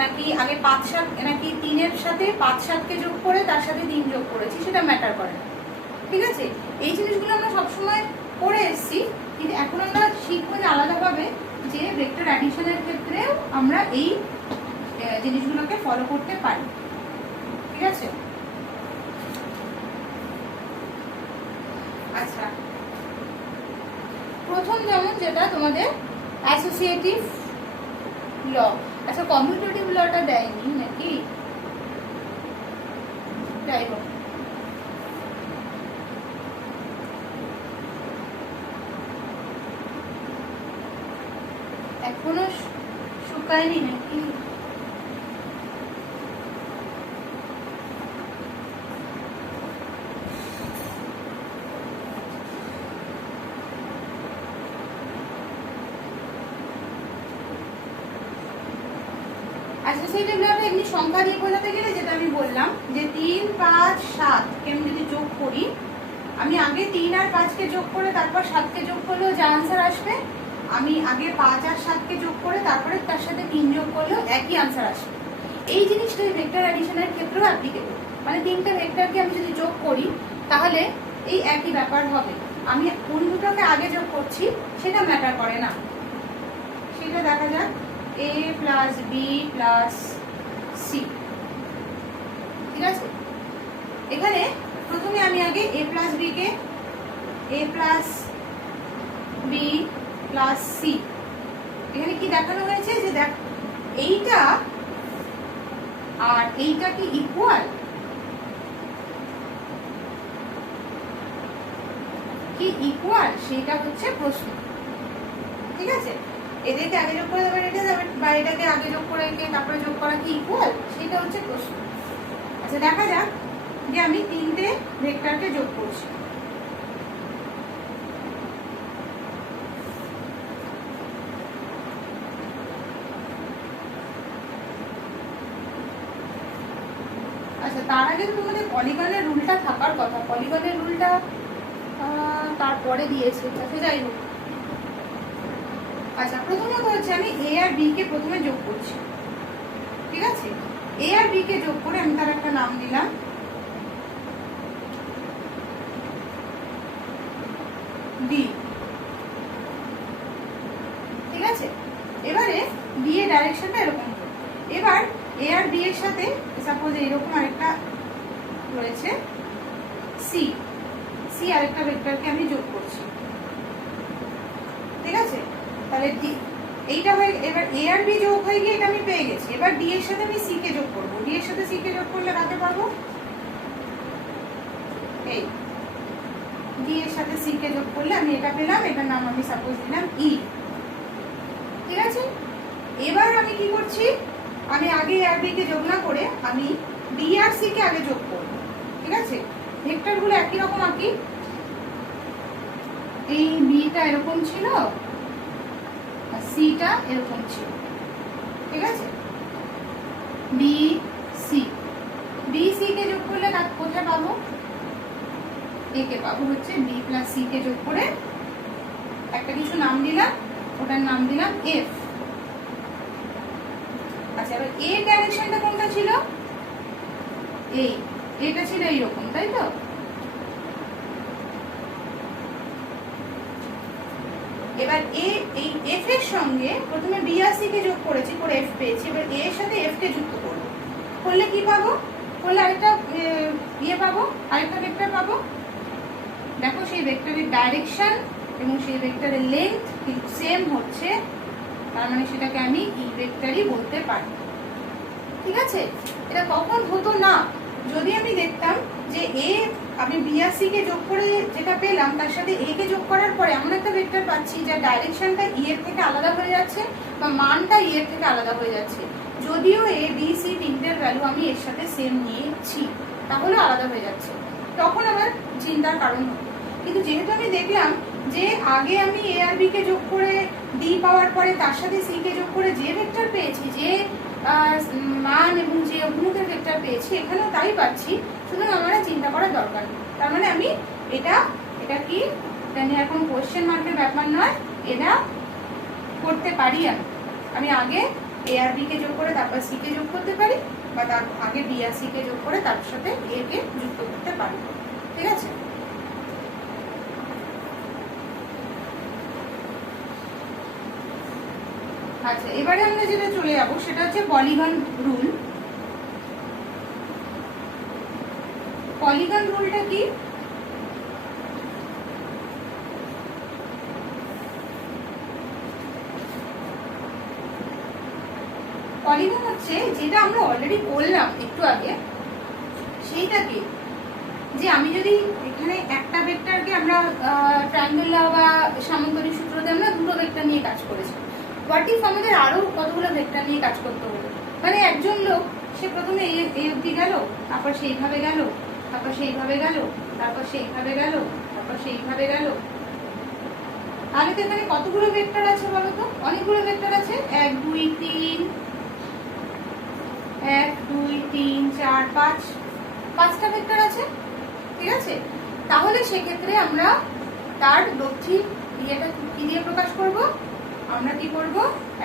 নাকি আগে 5, 7 নাকি 3-এর সাথে 5, 7কে যোগ করে তার সাথে 3 যোগ করেছি, সেটা ম্যাটার করে না, ঠিক আছে। এই জিনিসগুলো আমরা সবসময় করে এসেছি, কিন্তু এখন আমরা শিখবো যে আলাদাভাবে যে ভেক্টর অ্যাডিশনের ক্ষেত্রেও আমরা এই জিনিসগুলোকে ফলো করতে পারি, ঠিক আছে। আচ্ছা, প্রথম যেমন যেটা তোমাদের অ্যাসোসিয়েটিভ ল। আচ্ছা, কমিউটেটিভ লটা দেয়নি নাকি, যাই হোক, এখনো শুকায়নি নাকি। অ্যাসোসিয়েটিভ লটা এমনি সংখ্যা দিয়ে বোঝাতে গেলে যেটা আমি বললাম যে 3, 5, 7কে আমি যদি যোগ করি, আমি আগে 3 আর 5কে যোগ করে তারপর 7কে যোগ করলেও যা আনসার আসবে, আমি আগে 5 আর 7কে যোগ করে তারপরে তার সাথে 3 যোগ করলেও একই আনসার আসবে। এই জিনিসটা ভেক্টর অ্যাডিশনের ক্ষেত্রেও অ্যাপ্লিকেবল। মানে 3টে ভেক্টরকে আমি যদি যোগ করি তাহলে এই একই ব্যাপার হবে। আমি কোন দুটোকে আগে যোগ করছি সেটা ম্যাটার করে না। সেটা দেখা যাক, a + b + c, ঠিক আছে। এখানে প্রথমে আমি আগে a + b K a + b + c, এখানে কি দেখানো হয়েছে যে দেখ এইটা আর এইটা কি ইকুয়াল, কি ইকুয়াল সেটা হচ্ছে প্রশ্ন, ঠিক আছে। এদেরকে আগে যোগ করে দেবেন, এটা যাবে, বা এটাকে আগে যোগ করে তারপরে যোগ করা কি ইকুয়াল, সেটা হচ্ছে প্রশ্ন। আচ্ছা, দেখা যাক যে আমি 3টে ভেক্টরকে যোগ করছি। আচ্ছা, তার আগে তোমাদের পলিগনের রুলটা থাকার কথা, পলিগনের রুলটা তারপরে দিয়েছে। আচ্ছা, যাই হোক, আচ্ছা প্রথমত হচ্ছে আমি a আর b কে প্রথমে যোগ করছি, ঠিক আছে। a আর b কে যোগ করে আমি তার একটা নাম দিলাম আছে? এবারে বি এর ডাইরেকশনটা এরকম হবে। এবার এ আর বি এর সাথে সাপোজ এইরকম আরেকটা রয়েছে সি, সি আরেকটা ভেক্টরকে আমি যোগ করছি, ঠিক আছে? তাহলে এইটা হয়ে এবার এ আর বি যোগ হয়ে গিয়ে এটা আমি পেয়ে গেছি। এবার ডি এর সাথে আমি সি কে যোগ করবো। ডি এর সাথে সি কে যোগ করলে কাকে পাবো? এই ডি এর সাথে সি কে যোগ করলে আমি এটা পেলাম, এটার নাম আমি সাপোজ দিলাম ই, ঠিক আছে? এবার আমি কি করছি, আমি আগে এ আর বি কে যোগ না করে আমি বি আর সি কে আগে যোগ করব, ঠিক আছে? ভেক্টর গুলো একই রকম আঁকি। এই বিটা এরকম ছিল আর সিটা এরকম ছিল, ঠিক আছে? B C, B C K যোগ করলে কোথায় পাবো? এ কে পাবো হচ্ছে বি প্লাস সি কে যোগ করে একটা কিছু নাম দিলাম, ওটার নাম দিলাম এফ। আচ্ছা, এবার এ ডাইরেকশনটা কোনটা ছিল? এই এটা ছিল এইরকম, তাই তো? এবার এ এই এফ এর সঙ্গে প্রথমে বি আর সি কে যোগ করেছি, করে এফ পেয়েছি। এবার এ এর সাথে এফ কে যুক্ত করব, করলে কি পাবো? করলে আরেকটা ইয়ে পাবো, আরেকটা ভেক্টর পাবো। দেখো সেই ভেক্টরের ডাইরেকশন এবং সেই ভেক্টরের লেন্থ কিন্তু সেম হচ্ছে, তার মানে সেটাকে আমি ই ভেক্টরই বলতে পারি, ঠিক আছে? এটা কখন হতো না, যদি আমি দেখতাম যে এ আমি বি আর সি কে যোগ করে যেটা পেলাম তার সাথে এ কে যোগ করার পরে এমন একটা ভেক্টর পাচ্ছি যার ডাইরেকশনটা ই এর থেকে আলাদা হয়ে যাচ্ছে বা মানটা ই এর থেকে আলাদা হয়ে যাচ্ছে, যদিও এ বি সি তিনটের ভ্যালু আমি এর সাথে সেম নিয়েছি, তাহলে আলাদা হয়ে যাচ্ছে, তখন আমার চিন্তার কারণ হতো। কিন্তু যেহেতু আমি দেখলাম যে আগে আমি এ আর বি কে যোগ করে ডি পাওয়ার পরে তার সাথে সি কে যোগ করে যে ভেক্টর পেয়েছি, যে মান এবং যে অভিমুখের ভেক্টর পেয়েছি, এখানেও তাই পাচ্ছি, সুতরাং আমার চিন্তা করার দরকার নেই। তার মানে আমি এটা কি, এটা নিয়ে এখন কোয়েশ্চেন মার্কের ব্যাপার নয়, এটা করতে পারি। আমি আগে এ আর বি কে যোগ করে তারপর সি কে যোগ করতে পারি, বা তার আগে বি আর সি কে যোগ করে তার সাথে এ কে যুক্ত করতে পারি, ঠিক আছে? আচ্ছা, এবারে আমরা যেটা চলে যাবো সেটা হচ্ছে পলিগন রুল। পলিগন রুলটা কি? পলিগন হচ্ছে যেটা আমরা অলরেডি করলাম একটু আগে, সেইটাকে যে আমি যদি এখানে একটা ভেক্টরকে আমরা ট্রায়াঙ্গেল বা সামান্তরিক সূত্রতে আমরা দুটো ভেক্টর নিয়ে কাজ করেছি, হোয়াট ইফ আমাদের আরো কতগুলো ভেক্টর নিয়ে কাজ করতে হলো? মানে একজন লোক সে প্রথমে এই অবধি গেল, তারপর সেইভাবে গেল, তারপর সেইভাবে গেল, তারপর সেইভাবে গেল, তারপর সেইভাবে গেল, তাহলে তো এখানে কতগুলো ভেক্টর আছে বলতো? অনেকগুলো ভেক্টর আছে, 1 2 3 1 2 3 4 5, পাঁচটা ভেক্টর আছে, ঠিক আছে? তাহলে সেক্ষেত্রে আমরা তার লব্ধি ইয়েটা কি দিয়ে প্রকাশ করব? আমরা কি করব,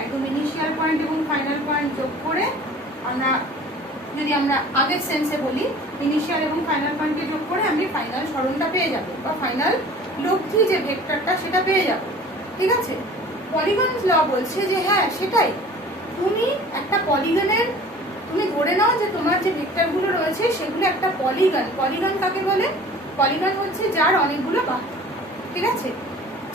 একদম ইনিশিয়াল পয়েন্ট এবং ফাইনাল পয়েন্ট যোগ করে আমরা, যদি আমরা আগের সেন্সে বলি, ইনিশিয়াল এবং ফাইনাল পয়েন্টকে যোগ করে আমি ফাইনাল সরণটা পেয়ে যাব, বা ফাইনাল লব্ধি যে ভেক্টরটা সেটা পেয়ে যাব, ঠিক আছে? পলিগন ল বলছে যে হ্যাঁ সেটাই, তুমি একটা পলিগনের, তুমি ধরে নাও যে তোমার যে ভেক্টরগুলো রয়েছে সেগুলো একটা পলিগন। পলিগন কাকে বলে? পলিগন হচ্ছে যার অনেকগুলো বাহু, ঠিক আছে?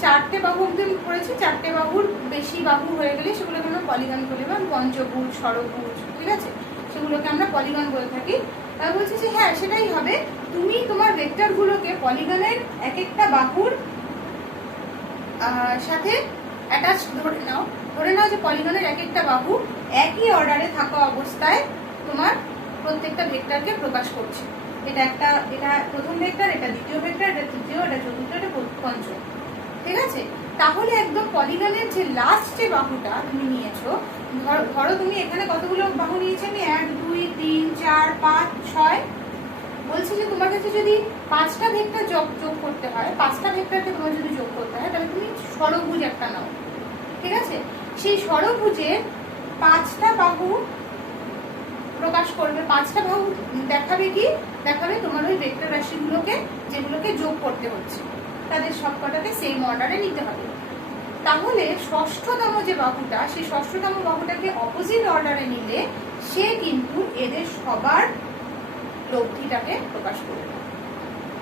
চারটে বাহু অব্দি পড়েছি, চারটে বাহুর বেশি বাহু হয়ে গেলে সেগুলোকে আমরা পলিগন বলি, বা পঞ্চভুজ, ষড়ভুজ, ঠিক আছে? সেগুলোকে আমরা পলিগন বলে থাকি। বলছি যে হ্যাঁ সেটাই হবে, তুমি তোমার ভেক্টরগুলোকে পলিগনের এক একটা বাহুর সাথে অ্যাটাচ ধরে নাও যে পলিগনের এক একটা বাহু একই অর্ডারে থাকা অবস্থায় তোমার প্রত্যেকটা ভেক্টরকে প্রকাশ করছে। এটা প্রথম ভেক্টর, এটা দ্বিতীয় ভেক্টর, এটা তৃতীয়, এটা চতুর্থ, এটা পঞ্চম, ঠিক আছে? তাহলে একদম পলিগনের যে লাস্ট যে বাহুটা তুমি নিয়েছো, ধরো তুমি এখানে কতগুলো বাহু নিয়েছো? আমি 1 2 3 4 5 6, বলছি যে তোমার কাছে যদি 5টা ভেক্টর যোগ করতে হয়, 5টা ভেক্টরকে তোমার যদি যোগ করতে হয়, তাহলে তুমি ষড়ভুজ একটা নাও, ঠিক আছে? সেই ষড়ভুজের 5টা বাহু প্রকাশ করবে, 5টা বাহু দেখাবে কি? দেখাবে তোমার ওই ভেক্টর রাশিগুলোকে, যেগুলোকে যোগ করতে হচ্ছে, তাদের সবকটাকে সেম অর্ডারে নিতে হবে, তাহলে ষষ্ঠতম যে বাহুটা, সেই ষষ্ঠতম বাহুটাকে অপোজিট অর্ডারে নিলে সে কিন্তু এদের সবার লব্ধিটাকে প্রকাশ করবে।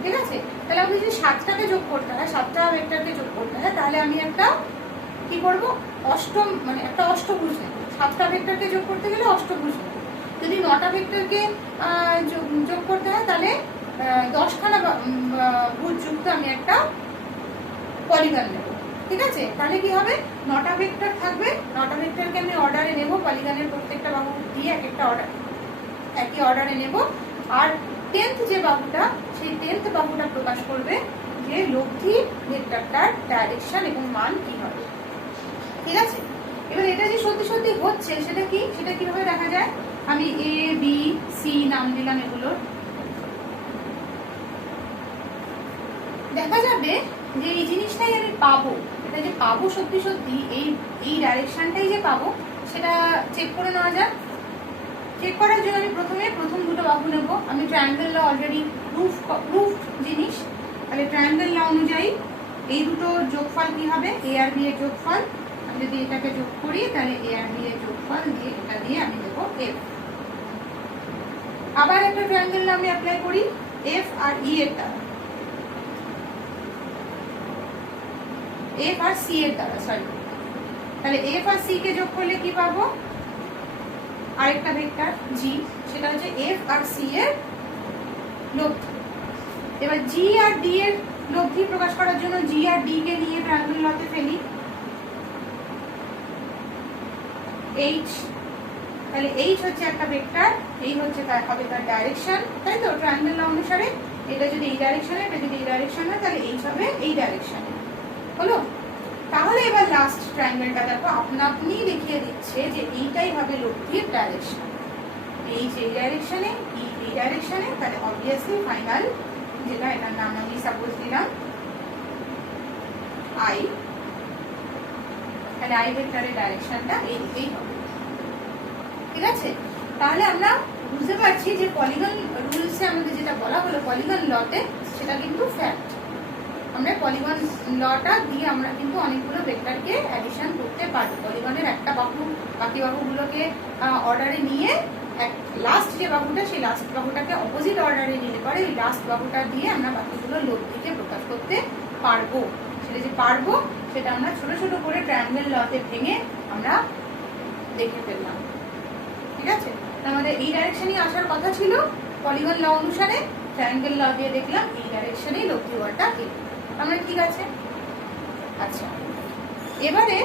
ঠিক আছে, তাহলে আমি যদি 7টাকে যোগ করতে হয়, 7টা ভেক্টরকে যোগ করতে হয়, তাহলে আমি একটা কি করব, অষ্টম মানে একটা অষ্টভুজ নেব। 7টা ভেক্টরকে যোগ করতে গেলে অষ্টভুজ নেব। যদি 9টা ভেক্টরকে যোগ করতে হয়, তাহলে 10খানা ভুজ যুক্ত আমি একটা পলিগন নেব। ঠিক আছে, তাহলে কি হবে, 9টা ভেক্টর থাকবে, 9টা ভেক্টরকে আমি অর্ডারে নেব, পলিগনের প্রত্যেকটা বাহু দিয়ে এক একটা অর্ডার একই অর্ডারে নেব। আর 10th যে বাহুটা, সেই 10th বাহুটা প্রকাশ করবে যে লব্ধি ভেক্টরটার ডাইরেকশন এবং মান কি হবে। ঠিক আছে, এবার এটা যে সত্যি সত্যি হচ্ছে সেটা কি, সেটা কিভাবে দেখা যায়, আমি এ বি সি নাম দিলাম এগুলোর। দেখা যাবে যে এই জিনিসটাই আমি পাবো, এটা যে পাবো সত্যি সত্যি এই ডাইরেকশনটাই যে পাবো, সেটা চেক করে নেওয়া যাক। চেক করার জন্য আমি প্রথম দুটো বাহু নেব। আমি ট্রায়াঙ্গেল ল অলরেডি প্রুফড জিনিস, তাহলে ট্রায়াঙ্গেল ল অনুযায়ী এই দুটো যোগফল কি হবে, এ আর বি এর যোগফল। আমি যদি এটাকে যোগ করি, তাহলে এ আর বি এর যোগফল দিয়ে এটা দিয়ে আমি দেবো এফ। আবার একটা ট্রায়াঙ্গেল ল আমি অ্যাপ্লাই করি এফ আর ই এর দ্বারা, এফ আর সি এর দ্বারা, সরি। তাহলে এফ আর সি কে যোগ করলে কি পাবো, আরেকটা ভেক্টর জি, সেটা হচ্ছে এফ আর সি এর লব্ধি। এবার জি আর ডি এর লব্ধি প্রকাশ করার জন্য জি আর ডি কে নিয়ে ট্রায়াঙ্গেল লতে ফেলি, এইচ। তাহলে এইচ হচ্ছে একটা ভেক্টর, এই হচ্ছে হবে তার ডাইরেকশন, তাই তো, ট্রায়াঙ্গেল ল অনুসারে এটা যদি এই ডাইরেকশনে, এটা যদি এই ডাইরেকশনে, তাহলে এইচ হবে এই ডাইরেকশনে। হলো, তাহলে এবার লাস্ট ট্রায়াঙ্গেলটা দেখো, আপনি দেখিয়ে দিচ্ছে যে এইটাই হবে লব্ধির ডাইরেকশন, এইচ এই ডাইরেকশনে, ই এই ডাইরেকশনে। তাহলে অবভিয়াসলি ফাইনাল যেটা, এটার নাম আমি সাপোজ দিলাম আই, তাহলে আই ভেক্টরের ডাইরেকশনটা এই দিকেই হবে। ঠিক আছে, তাহলে আমরা বুঝতে পারছি যে পলিগন রুলসে আমাদের যেটা বলা হলো পলিগন লতে, সেটা কিন্তু ফ্যাক্ট। আমরা পলিগন লটা দিয়ে আমরা কিন্তু অনেকগুলো ভেক্টরকে অ্যাডিশন করতে পারি। পলিগনের একটা বাহু বাকি বাহুগুলোকে অর্ডারে নিয়ে লাস্ট যে বাহুটা, সেই লাস্ট বাহুটাকে অপোজিট অর্ডারে নিলে পরে ওই লাস্ট বাহুটা দিয়ে আমরা বাকিগুলো লব্ধিকে প্রকাশ করতে পারবো। সেটা যে পারবো, সেটা আমরা ছোট ছোট করে ট্রায়াঙ্গেল লতে ভেঙে আমরা দেখে ফেললাম। ঠিক আছে, আমাদের এই ডাইরেকশনই আসার কথা ছিল পলিগন ল অনুসারে, ট্রায়াঙ্গেল ল দিয়ে দেখলাম এই ডাইরেকশনেই লব্ধি ওয়ার্ডটা কি। আমরা ঠিক আছে। আচ্ছা, এবারে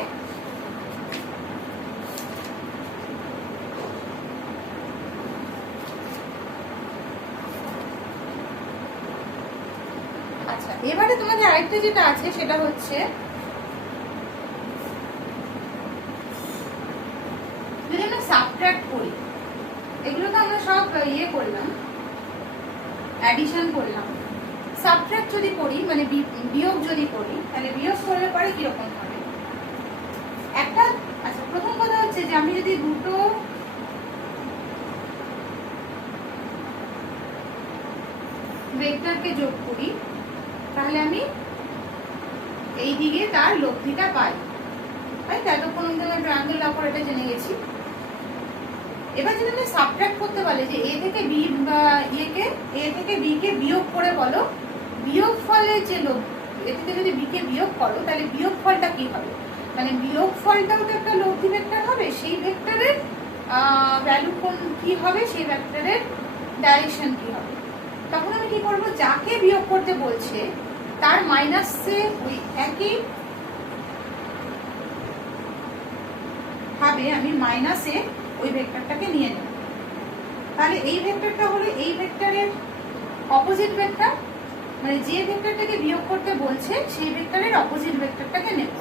তোমাদের আরেকটা যেটা আছে সেটা হচ্ছে যদি আমরা সাবট্রাক্ট করি, এগুলো তো আমরা সব ইয়ে করলাম, অ্যাডিশন করলাম। সাবট্রাক্ট যদি করি মানে বিয়োগ যদি করি, তাহলে বিয়োগ করলে পরে কিরকম হবে একটা। আচ্ছা, প্রথম কথা হচ্ছে যে আমি যদি দুটো ভেক্টরকে যোগ করি, তাহলে আমি এই দিকে তার লব্ধিটা পাই, তাই তো? এতক্ষণ ট্রায়াঙ্গেল ল করে এটা জেনে গেছি। এবার যদি আমি সাবট্রাক্ট করতে পারি যে এ থেকে বি এ থেকে বি কে বিয়োগ করে বলো, বিয়োগ ফলের যে এ থেকে যদি বি কে বিয়োগ করো, তাহলে বিয়োগ ফলটা কি হবে, মানে বিয়োগ ফলটাও তো একটা লব্ধি ভেক্টর হবে, সেই ভেক্টরের ভ্যালু কোন কি হবে, সেই ভেক্টরের ডাইরেকশন কি হবে। তখন আমি কি করবো, যাকে বিয়োগ করতে বলছে তার মাইনাসে ওই একই ভাবে আমি মাইনাসে ওই ভেক্টরটাকে নিয়ে নেব। তাহলে এই ভেক্টরটা হলো এই ভেক্টরের অপোজিট ভেক্টর, মানে যে ভেক্টরটাকে বিয়োগ করতে বলছে সেই ভেক্টরের অপোজিট ভেক্টরটাকে নেব।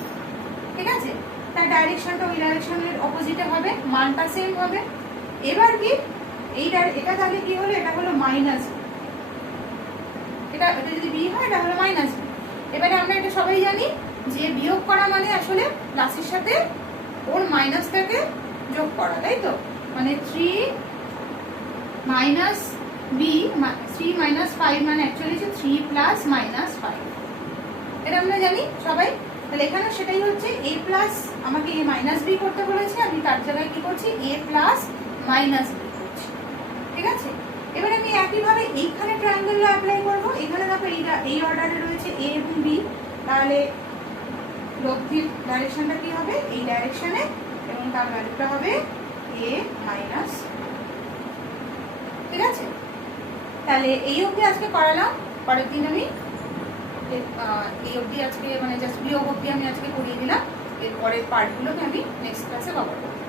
ঠিক আছে, তার ডাইরেকশনটা ওই ডাইরেকশনের অপোজিটে হবে, মানটা সেম হবে। এবার কি এটা তাহলে কি হলো, এটা হলো মাইনাস, এটা যদি বি হয় এটা হলো মাইনাস বি। এবারে আমরা এটা সবাই জানি যে বিয়োগ করা মানে আসলে প্লাসের সাথে ওর মাইনাসটাকে যোগ করা, তাই তো? মানে 3 মাইনাস বি, 3 মাইনাস 5 মানে অ্যাকচুয়ালি 3 প্লাস মাইনাস 5, এটা আমরা জানি সবাই। তাহলে এখানে সেটাই হচ্ছে a প্লাস, আমাকে a মাইনাস বি করতে বলেছে, আমি তার জায়গায় কি করছি a প্লাস মাইনাস বি করছি, ঠিক আছে। এবার আমি একইভাবে এইখানে ট্রায়াঙ্গেলটা অ্যাপ্লাই করবো। এখানে দেখো এই অর্ডারে রয়েছে a এবং b, তাহলে লব্ধির ডাইরেকশনটা কি হবে এই ডাইরেকশনে, এবং তার ভ্যালুটা হবে a মাইনাস, ঠিক আছে। তাহলে এই অবধি আজকে করালাম, পরের দিন আমি এই অবধি আজকে মানে জাস্ট বিয়োগ অবধি আমি আজকে করিয়ে দিলাম, এরপরের পার্টগুলোকে আমি নেক্সট ক্লাসে কভার করবো।